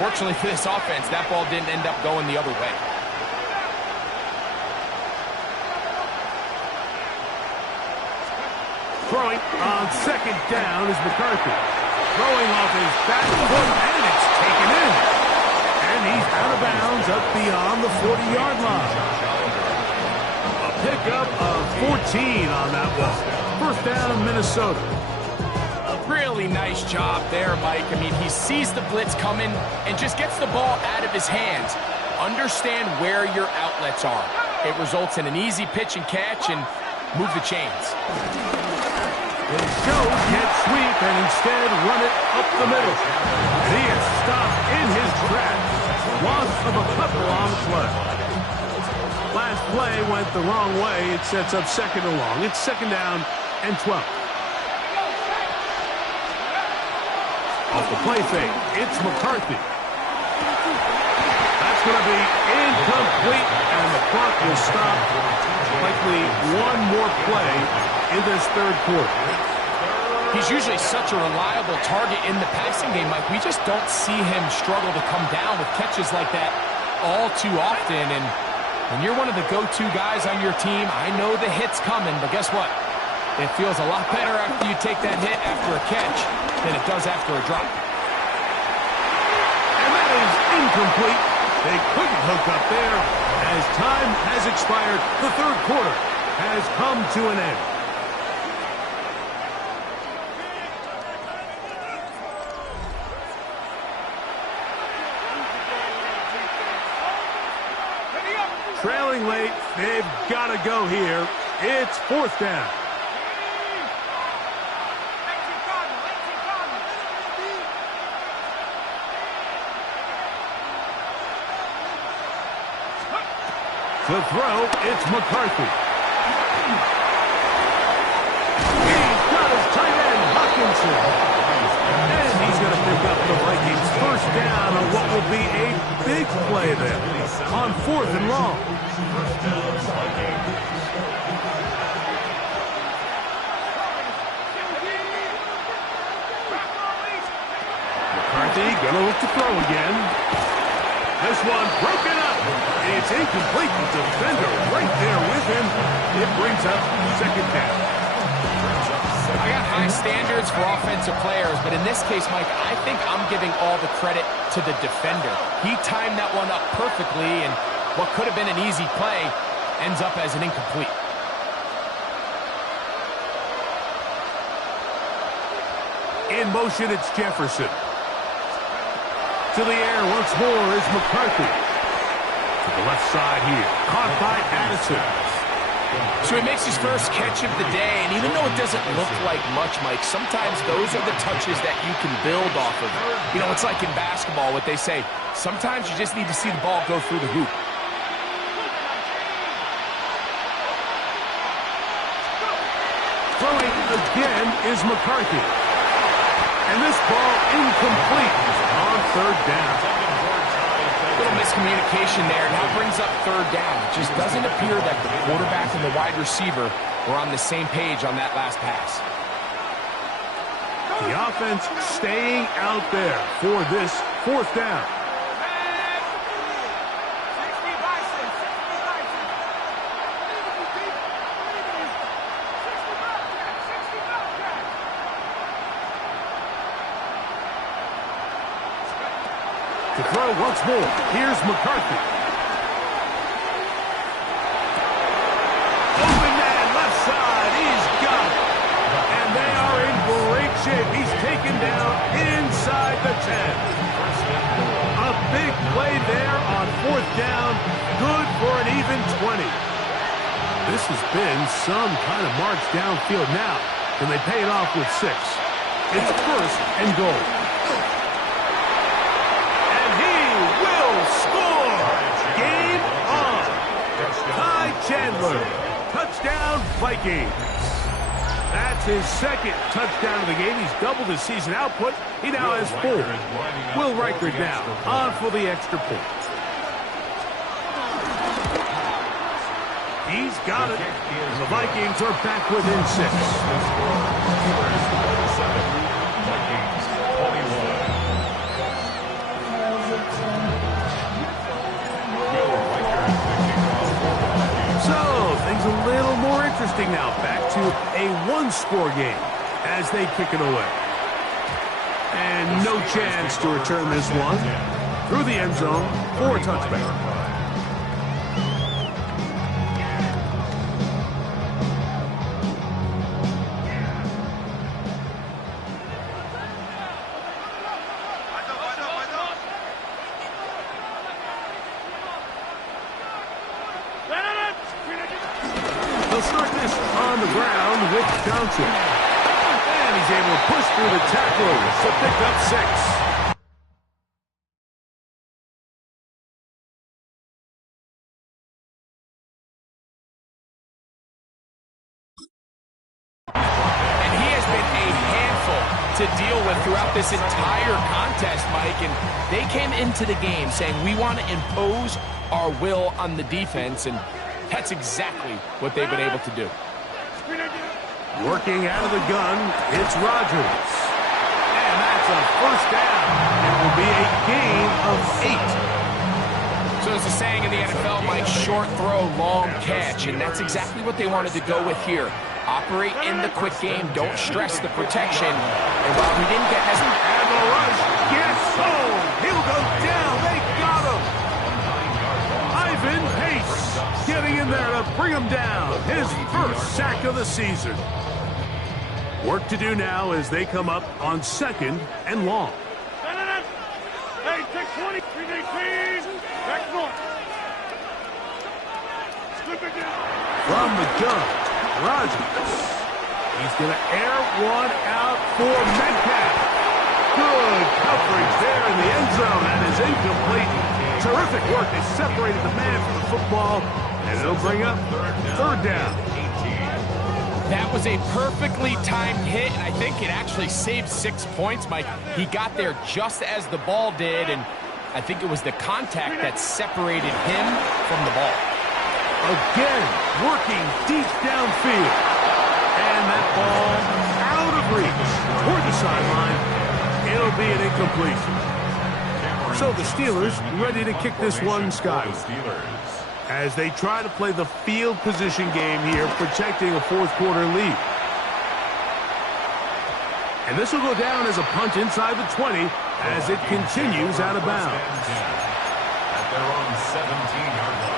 fortunately for this offense, that ball didn't end up going the other way. Throwing on 2nd down is McCarthy. Throwing off his back foot, and it's taken in. And he's out of bounds up beyond the 40-yard line. A pickup of 14 on that one. 1st down, Minnesota. Really nice job there, Mike. I mean, he sees the blitz coming and just gets the ball out of his hands. Understand where your outlets are. It results in an easy pitch and catch and move the chains. They show jet sweep and instead run it up the middle. He is stopped in his tracks. Loss of a couple on the play. Last play went the wrong way. It sets up 2nd and long. It's 2nd down and 12. Off the play fake, it's McCarthy. That's going to be incomplete, and the clock will stop. Likely one more play in this 3rd quarter. He's usually such a reliable target in the passing game, Mike. We just don't see him struggle to come down with catches like that all too often. And when you're one of the go-to guys on your team, I know the hit's coming, but guess what? It feels a lot better after you take that hit after a catch than it does after a drop. And that is incomplete. They couldn't hook up there. As time has expired, the 3rd quarter has come to an end. Trailing late, they've got to go here. It's 4th down. To throw, it's McCarthy. He's got his The Vikings first down on what will be a big play there on 4th and long. First down, Vikings. McCarthy gonna look to throw again. This one broken up. It's incomplete. The defender right there with him. It brings up 2nd down. I got high standards for offensive players, but in this case, Mike, I think I'm giving all the credit to the defender. He timed that one up perfectly, and what could have been an easy play ends up as an incomplete. In motion, it's Jefferson. To the air once more is McCarthy. To the left side here. Caught by Addison. So he makes his first catch of the day, and even though it doesn't look like much, Mike, sometimes those are the touches that you can build off of. You know, it's like in basketball, what they say, sometimes you just need to see the ball go through the hoop. Throwing again is McCarthy. And this ball incomplete on 3rd down. Little miscommunication there. Now brings up 3rd down. It just doesn't appear that the quarterback and the wide receiver were on the same page on that last pass. The offense staying out there for this 4th down. To throw once more. Here's McCarthy. Open man, left side. He's got it. And they are in great shape. He's taken down inside the 10. A big play there on 4th down. Good for an even 20. This has been some kind of march downfield now. And they pay it off with 6. It's 1st and goal. Chandler, touchdown Vikings. That's his 2nd touchdown of the game. He's doubled his season output. He now has 4. Will Riker now on for the extra point. He's got it. And the Vikings are back within 6. Vikings 21. Things a little more interesting now. Back to a 1-score game as they kick it away. And no chance to return this one. Through the end zone for a touchback. They'll start this on the ground with Johnson. And he's able to push through the tacklers to pick up 6. And he has been a handful to deal with throughout this entire contest, Mike. And they came into the game saying, we want to impose our will on the defense, and that's exactly what they've been able to do. Working out of the gun, it's Rodgers. And that's a 1st down. It will be a gain of 8. So there's a saying in the NFL, Mike, short throw, long catch, and that's exactly what they wanted to go with here. Operate in the quick game, don't stress the protection. And while he didn't get as... And the rush gets home. He'll go down. They got him. Ivan Pace getting in there to bring him down. His 1st sack of the season. Work to do now as they come up on 2nd and long. Hey, take 20. Please. Back north. From the gun, Rodgers. He's going to air one out for Metcalf. Good coverage there in the end zone. That is incomplete. Terrific work. They separated the man from the football, and it'll bring up 3rd down. That was a perfectly timed hit, and I think it actually saved 6 points, Mike. He got there just as the ball did, and I think it was the contact that separated him from the ball. Again, working deep downfield. And that ball out of reach toward the sideline. It'll be an incompletion. So the Steelers ready to kick this one skyward as they try to play the field position game here, protecting a fourth-quarter lead. And this will go down as a punt inside the 20 as it continues out of bounds. At their own 17-yard line.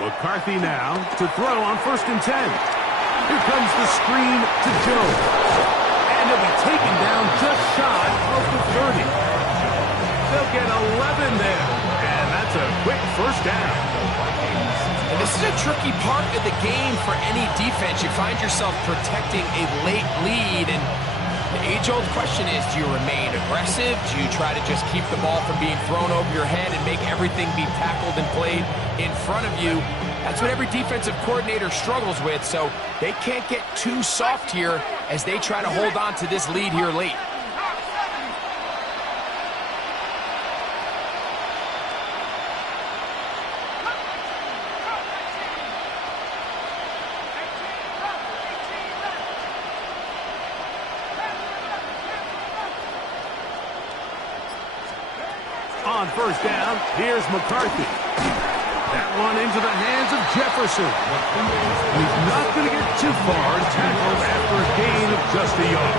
McCarthy now to throw on 1st and 10. Here comes the screen to Jones. And he'll be taken down just shy of the 30. They'll get 11 there. And that's a quick first down. And this is a tricky part of the game for any defense. You find yourself protecting a late lead, and the age-old question is, do you remain aggressive? Do you try to just keep the ball from being thrown over your head and make everything be tackled and played in front of you? That's what every defensive coordinator struggles with, so they can't get too soft here as they try to hold on to this lead here late. On 1st down, here's McCarthy. That one into the hands of Jefferson. He's not going to get too far and tackled after a gain of just a yard.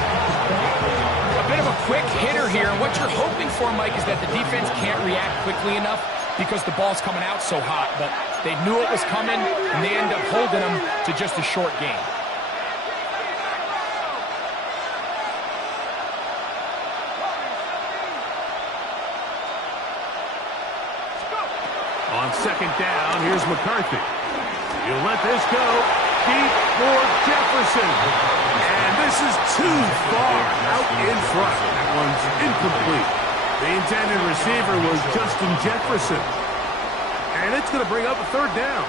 A bit of a quick hitter here, and what you're hoping for, Mike, is that the defense can't react quickly enough because the ball's coming out so hot, but they knew it was coming, and they end up holding them to just a short gain. On 2nd down, here's McCarthy. He'll let this go deep for Jefferson. And this is too far out in front. That one's incomplete. The intended receiver was Justin Jefferson. And it's going to bring up a 3rd down.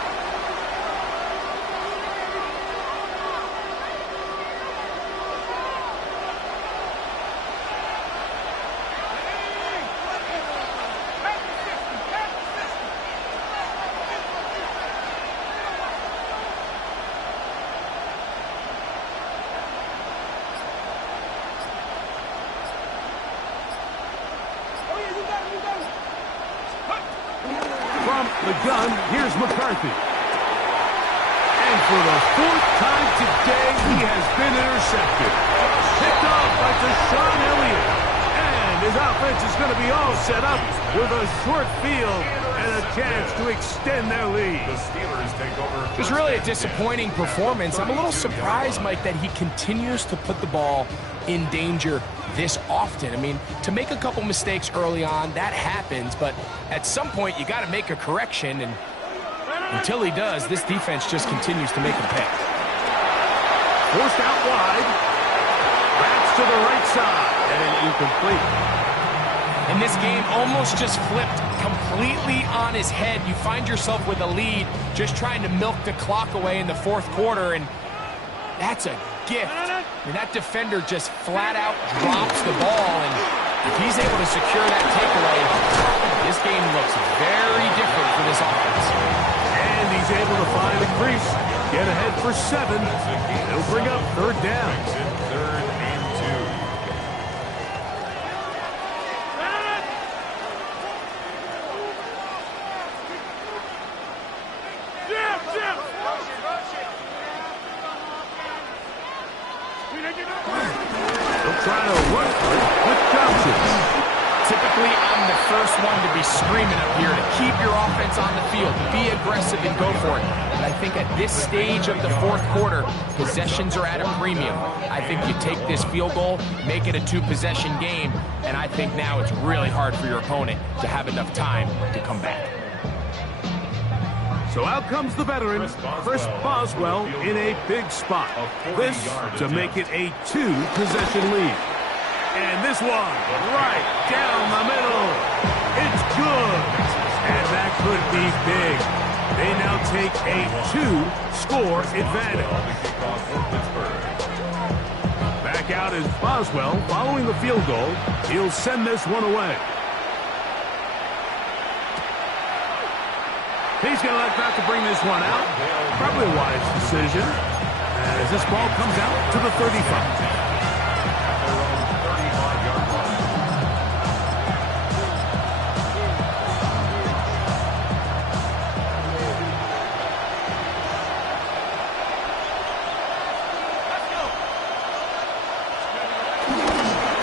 From the gun, here's McCarthy. And for the 4th time today, he has been intercepted. Picked off by Deshaun Elliott. And his offense is going to be all set up with a short field and a chance to extend their lead. The Steelers take over. It was really a disappointing performance. I'm a little surprised, Mike, that he continues to put the ball in danger this often. I mean, to make a couple mistakes early on, that happens, but at some point you got to make a correction, and until he does, this defense just continues to make him pay. Forced out wide. Backs to the right side, and incomplete. And this game almost just flipped completely on his head. You find yourself with a lead, just trying to milk the clock away in the 4th quarter, and that's a gift. I mean, that defender just flat out drops the ball, and if he's able to secure that takeaway, this game looks very different for this offense. And he's able to find the crease, get ahead for 7. It'll bring up 3rd down. 3rd and 2. They'll try to run for it with Johnson. Typically, I'm the first one to be screaming up here to keep your offense on the field, be aggressive and go for it. But I think at this stage of the fourth quarter, possessions are at a premium. I think you take this field goal, make it a two-possession game, and I think now it's really hard for your opponent to have enough time to come back. So out comes the veteran, Chris Boswell, in a big spot. This to make it a two-possession lead. And this one, right down the middle. It's good. And that could be big. They now take a two-score advantage. Back out is Boswell following the field goal. He'll send this one away. He's going to let that to bring this one out. Probably a wise decision as this ball comes out to the 35.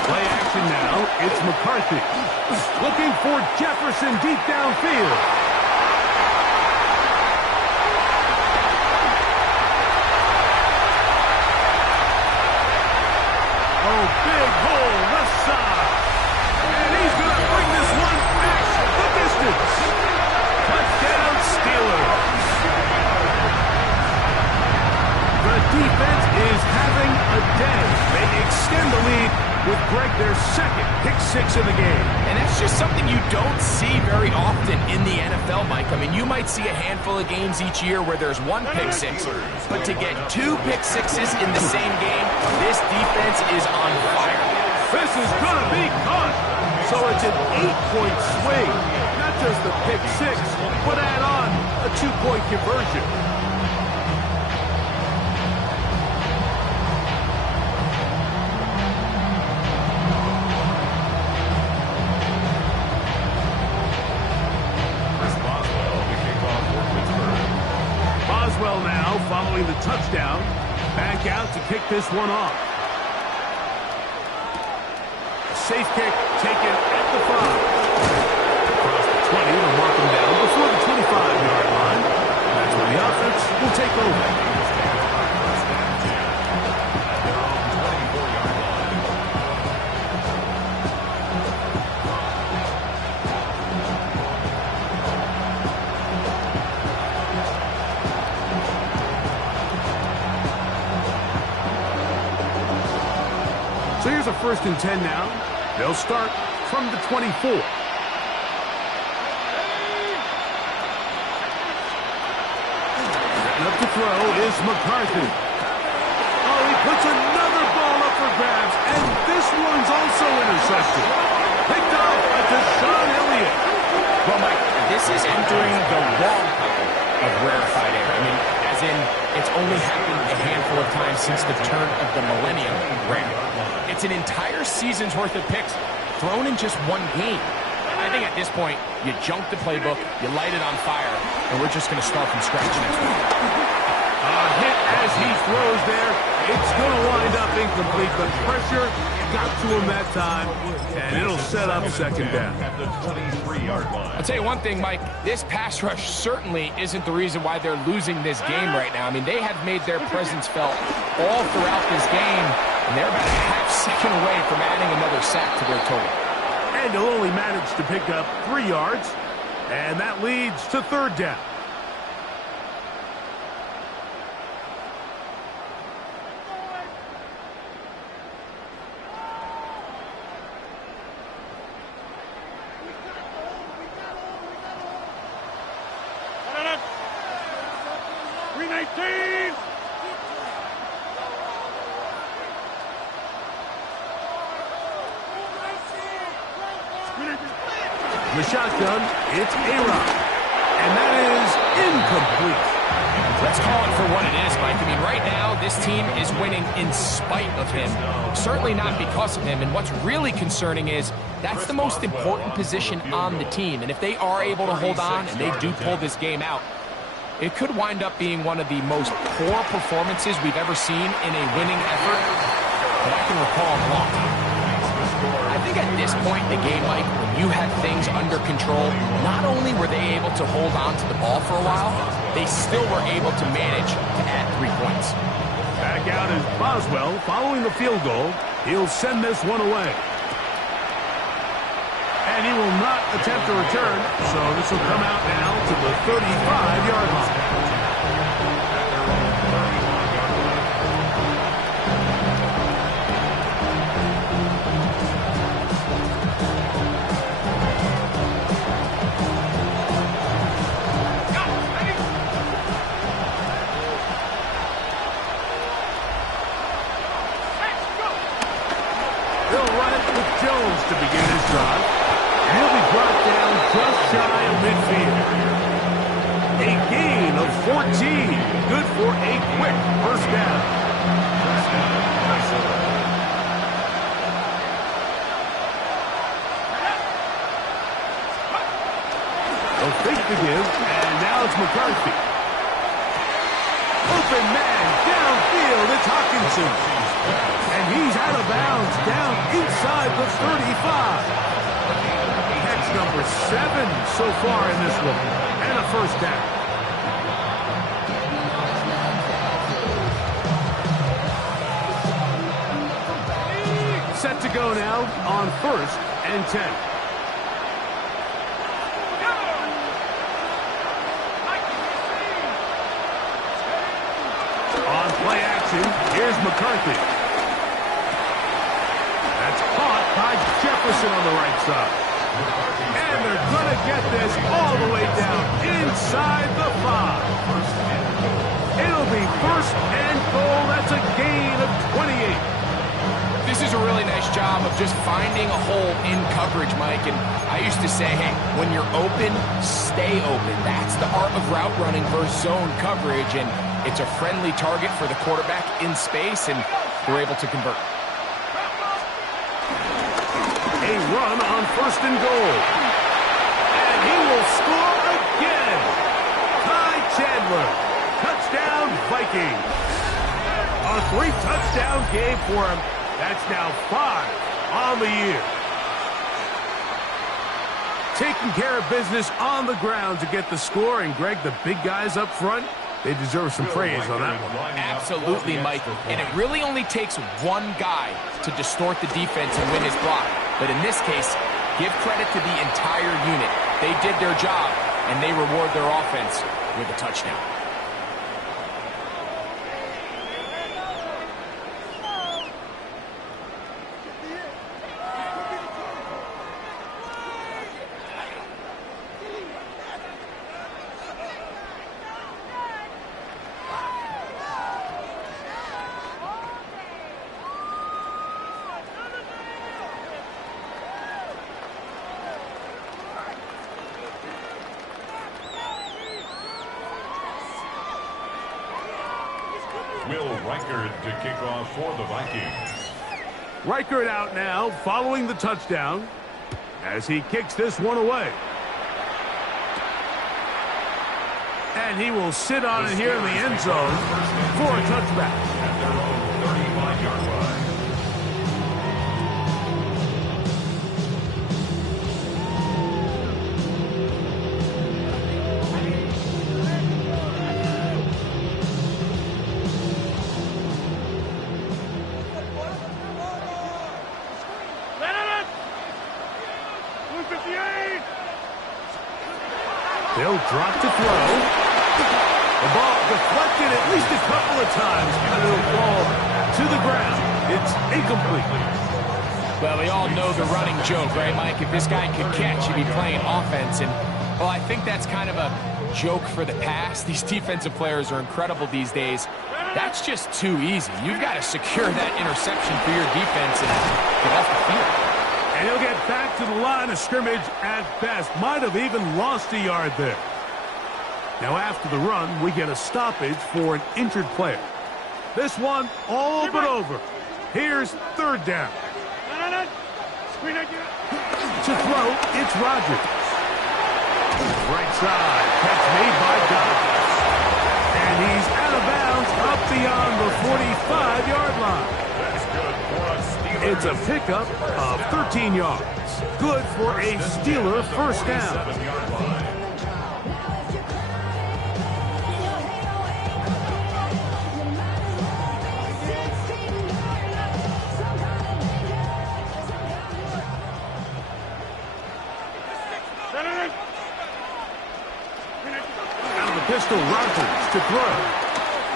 Play action now. It's McCarthy looking for Jefferson deep downfield. Big hole left side. And he's going to bring this one back the distance. Touchdown Steelers. The defense is having a day. They extend the lead with Greg their second pick six of the game. And that's just something you don't see very often in the NFL, Mike. I mean, you might see a handful of games each year where there's one pick six, but to get two pick sixes in the same game, this defense is on fire. This is going to be caught. So it's an 8-point swing. Not just the pick six, but add on a 2-point conversion. Boswell now following the touchdown. Back out to kick this one off. Safe kick taken at the 5. Across the 20 to mark him down before the 25-yard line. That's where the offense will take over. So here's a 1st and 10 now. They'll start from the 24. Setting up to throw is McCarthy. Oh, he puts another ball up for grabs, and this one's also intercepted. Picked off by Deshaun Elliott. Well, Mike, this is entering the wrong type of rarefied air. I mean, as in, it's only happened a handful of times since the turn of the millennium rare. It's an entire season's worth of picks thrown in just one game. I think at this point, you junk the playbook, you light it on fire, and we're just going to start from scratch next week. Hit as he throws there. It's going to wind up incomplete, but pressure got to him that time, and it'll set up second down. I'll tell you one thing, Mike, this pass rush certainly isn't the reason why they're losing this game right now. I mean, they have made their presence felt all throughout this game, and they're about a half-second away from adding another sack to their total. And he'll only manage to pick up 3 yards, and that leads to 3rd down. The shotgun, it's A-Rod. And that is incomplete. Let's call it for what it is, Mike. I mean, right now, this team is winning in spite of him. Certainly not because of him. And what's really concerning is that's the most important position on the team. And if they are able to hold on and they do pull this game out, it could wind up being one of the most poor performances we've ever seen in a winning effort that I can recall in a long time. I think think at this point in the game, Mike, when you have things under control, not only were they able to hold on to the ball for a while, they still were able to manage to add 3 points. Back out is Boswell following the field goal. He'll send this one away. And he will not attempt a return, so this will come out now to the 35-yard line. To begin his drive. He'll be brought down just shy of midfield. A gain of 14. Good for a quick first down. They'll fake the give, and now it's McCarthy. Open man, downfield, it's Hawkinson. And he's out of bounds, down inside the 35. Catch number 7 so far in this one. And a first down. Set to go now on 1st and 10. On play action, here's McCarthy. Caught by Jefferson on the right side. And they're going to get this all the way down inside the 5. It'll be 1st and goal. That's a gain of 28. This is a really nice job of just finding a hole in coverage, Mike. And I used to say, hey, when you're open, stay open. That's the art of route running versus zone coverage. And it's a friendly target for the quarterback in space, and they're able to convert. A run on 1st and goal. And he will score again. Ty Chandler. Touchdown, Vikings. A 3-touchdown game for him. That's now 5 on the year. Taking care of business on the ground to get the score. And, Greg, the big guys up front, they deserve some praise on that one. Absolutely, Mike. And it really only takes one guy to distort the defense and win his block. But in this case, give credit to the entire unit. They did their job, and they reward their offense with a touchdown. Will Reichard to kick off for the Vikings. Reichard out now following the touchdown as he kicks this one away. And he will sit on it here in the end zone for a touchback. At their own 35-yard line. They'll drop to throw. The ball deflected at least a couple of times, but it'll fall to the ground. It's incomplete. Well, we all know the running joke, right, Mike? If this guy could catch, he'd be playing offense. And, well, I think that's kind of a joke for the past. These defensive players are incredible these days. That's just too easy. You've got to secure that interception for your defense and get off the field. And he'll get back to the line of scrimmage at best. Might have even lost a yard there. Now after the run, we get a stoppage for an injured player. This one all but over. Here's third down. To throw, it's Rodgers. Right side, catch made by Dobbins. And he's out of bounds up beyond the 45-yard line. That's good for a steal. It's a pickup of 13 yards. Good for a Steeler first down. 7-yard line. Out of the pistol, Rodgers to throw.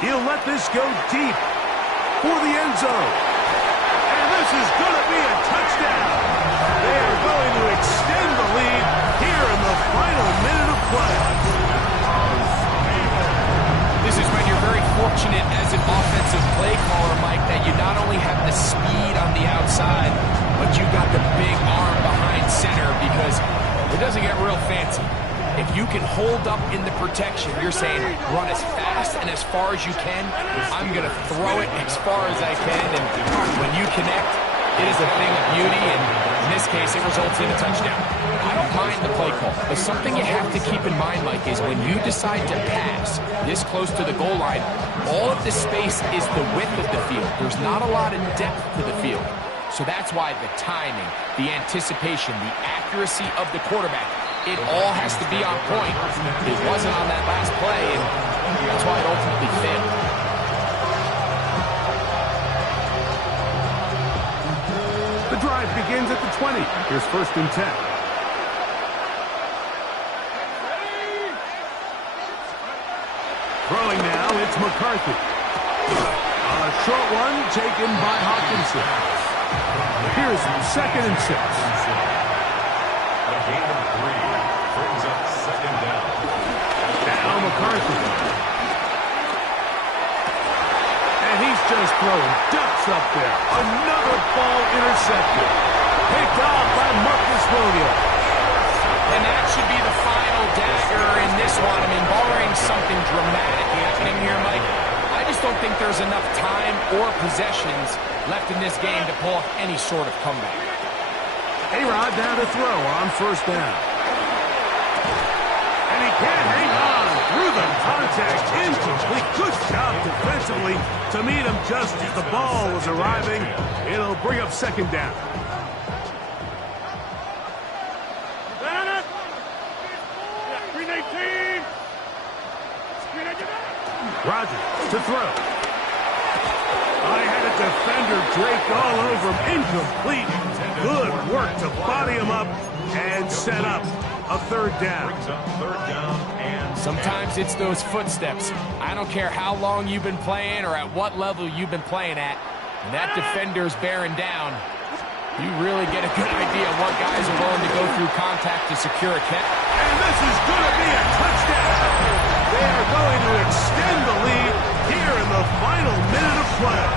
He'll let this go deep for the end zone. And this is going to be a touchdown. They are going to extend the lead here in the final minute of play. This is when you're very fortunate as an offensive play caller, Mike, that you not only have the speed on the outside, but you got the big arm behind center, because it doesn't get real fancy. If you can hold up in the protection, you're saying run as fast and as far as you can. I'm going to throw it as far as I can, and when you connect, it is a thing of beauty, and in this case, it results in a touchdown. I don't mind the play call, but something you have to keep in mind, Mike, is when you decide to pass this close to the goal line, all of the space is the width of the field. There's not a lot of depth to the field. So that's why the timing, the anticipation, the accuracy of the quarterback, it all has to be on point. It wasn't on that last play, and that's why it ultimately failed. The drive begins at the 20. Here's 1st and 10. Throwing now, it's McCarthy. A short one taken by Hawkinson. Here's 2nd and 6. A gain of 3 brings up 2nd down. Now McCarthy. And he's just throwing ducks up there. Another ball intercepted. Picked off by Marcus Williams. And that should be the final dagger in this one. I mean, barring something dramatic happening here, Mike, I just don't think there's enough time or possessions left in this game to pull off any sort of comeback. A-Rod now to throw on 1st down. And he can't hang on through the contact. Incomplete. Good job defensively to meet him just as the ball was arriving. It'll bring up 2nd down. Rodgers to throw. I had a defender draped all over him. Incomplete. Good work to body him up and set up a 3rd down. Brings up 3rd down and Sometimes it's those footsteps. I don't care how long you've been playing or at what level you've been playing at. When that defender's bearing down, you really get a good idea of what guys are willing to go through contact to secure a catch. And this is going to be a touchdown. They are going to extend the lead here in the final minute of play.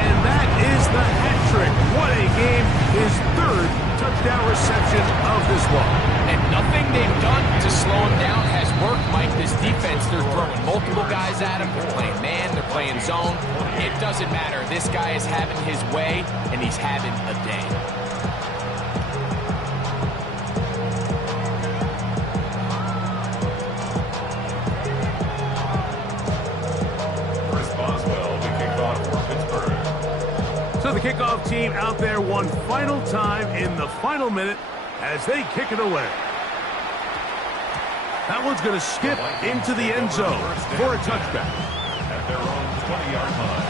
And that is the hat trick. What a game. His 3rd touchdown reception of this one. And nothing they've done to slow him down has worked, Mike. This defense, they're throwing multiple guys at him. They're playing man, they're playing zone. It doesn't matter. This guy is having his way, and he's having a day. So the kickoff team out there one final time in the final minute as they kick it away. That one's going to skip into the end zone for a touchback. At their own 20-yard line.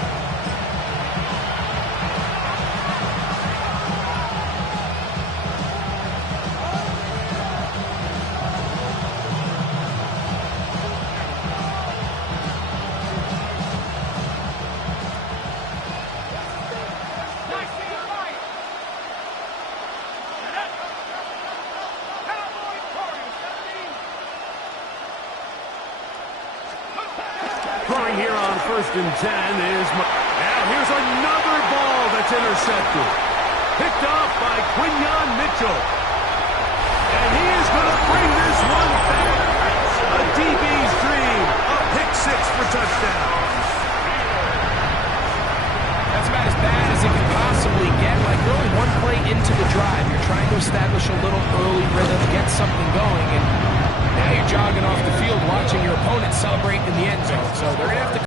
Throwing here on 1st and 10 is... Now here's another ball that's intercepted. Picked off by Quinyon Mitchell. And he is going to bring this one back. A DB's dream. A pick 6 for touchdown. That's about as bad as it can possibly get. Like, really, one play into the drive, you're trying to establish a little early rhythm, get something going, and now you're jogging off the field watching your opponent celebrate in the end zone. So they're going to have to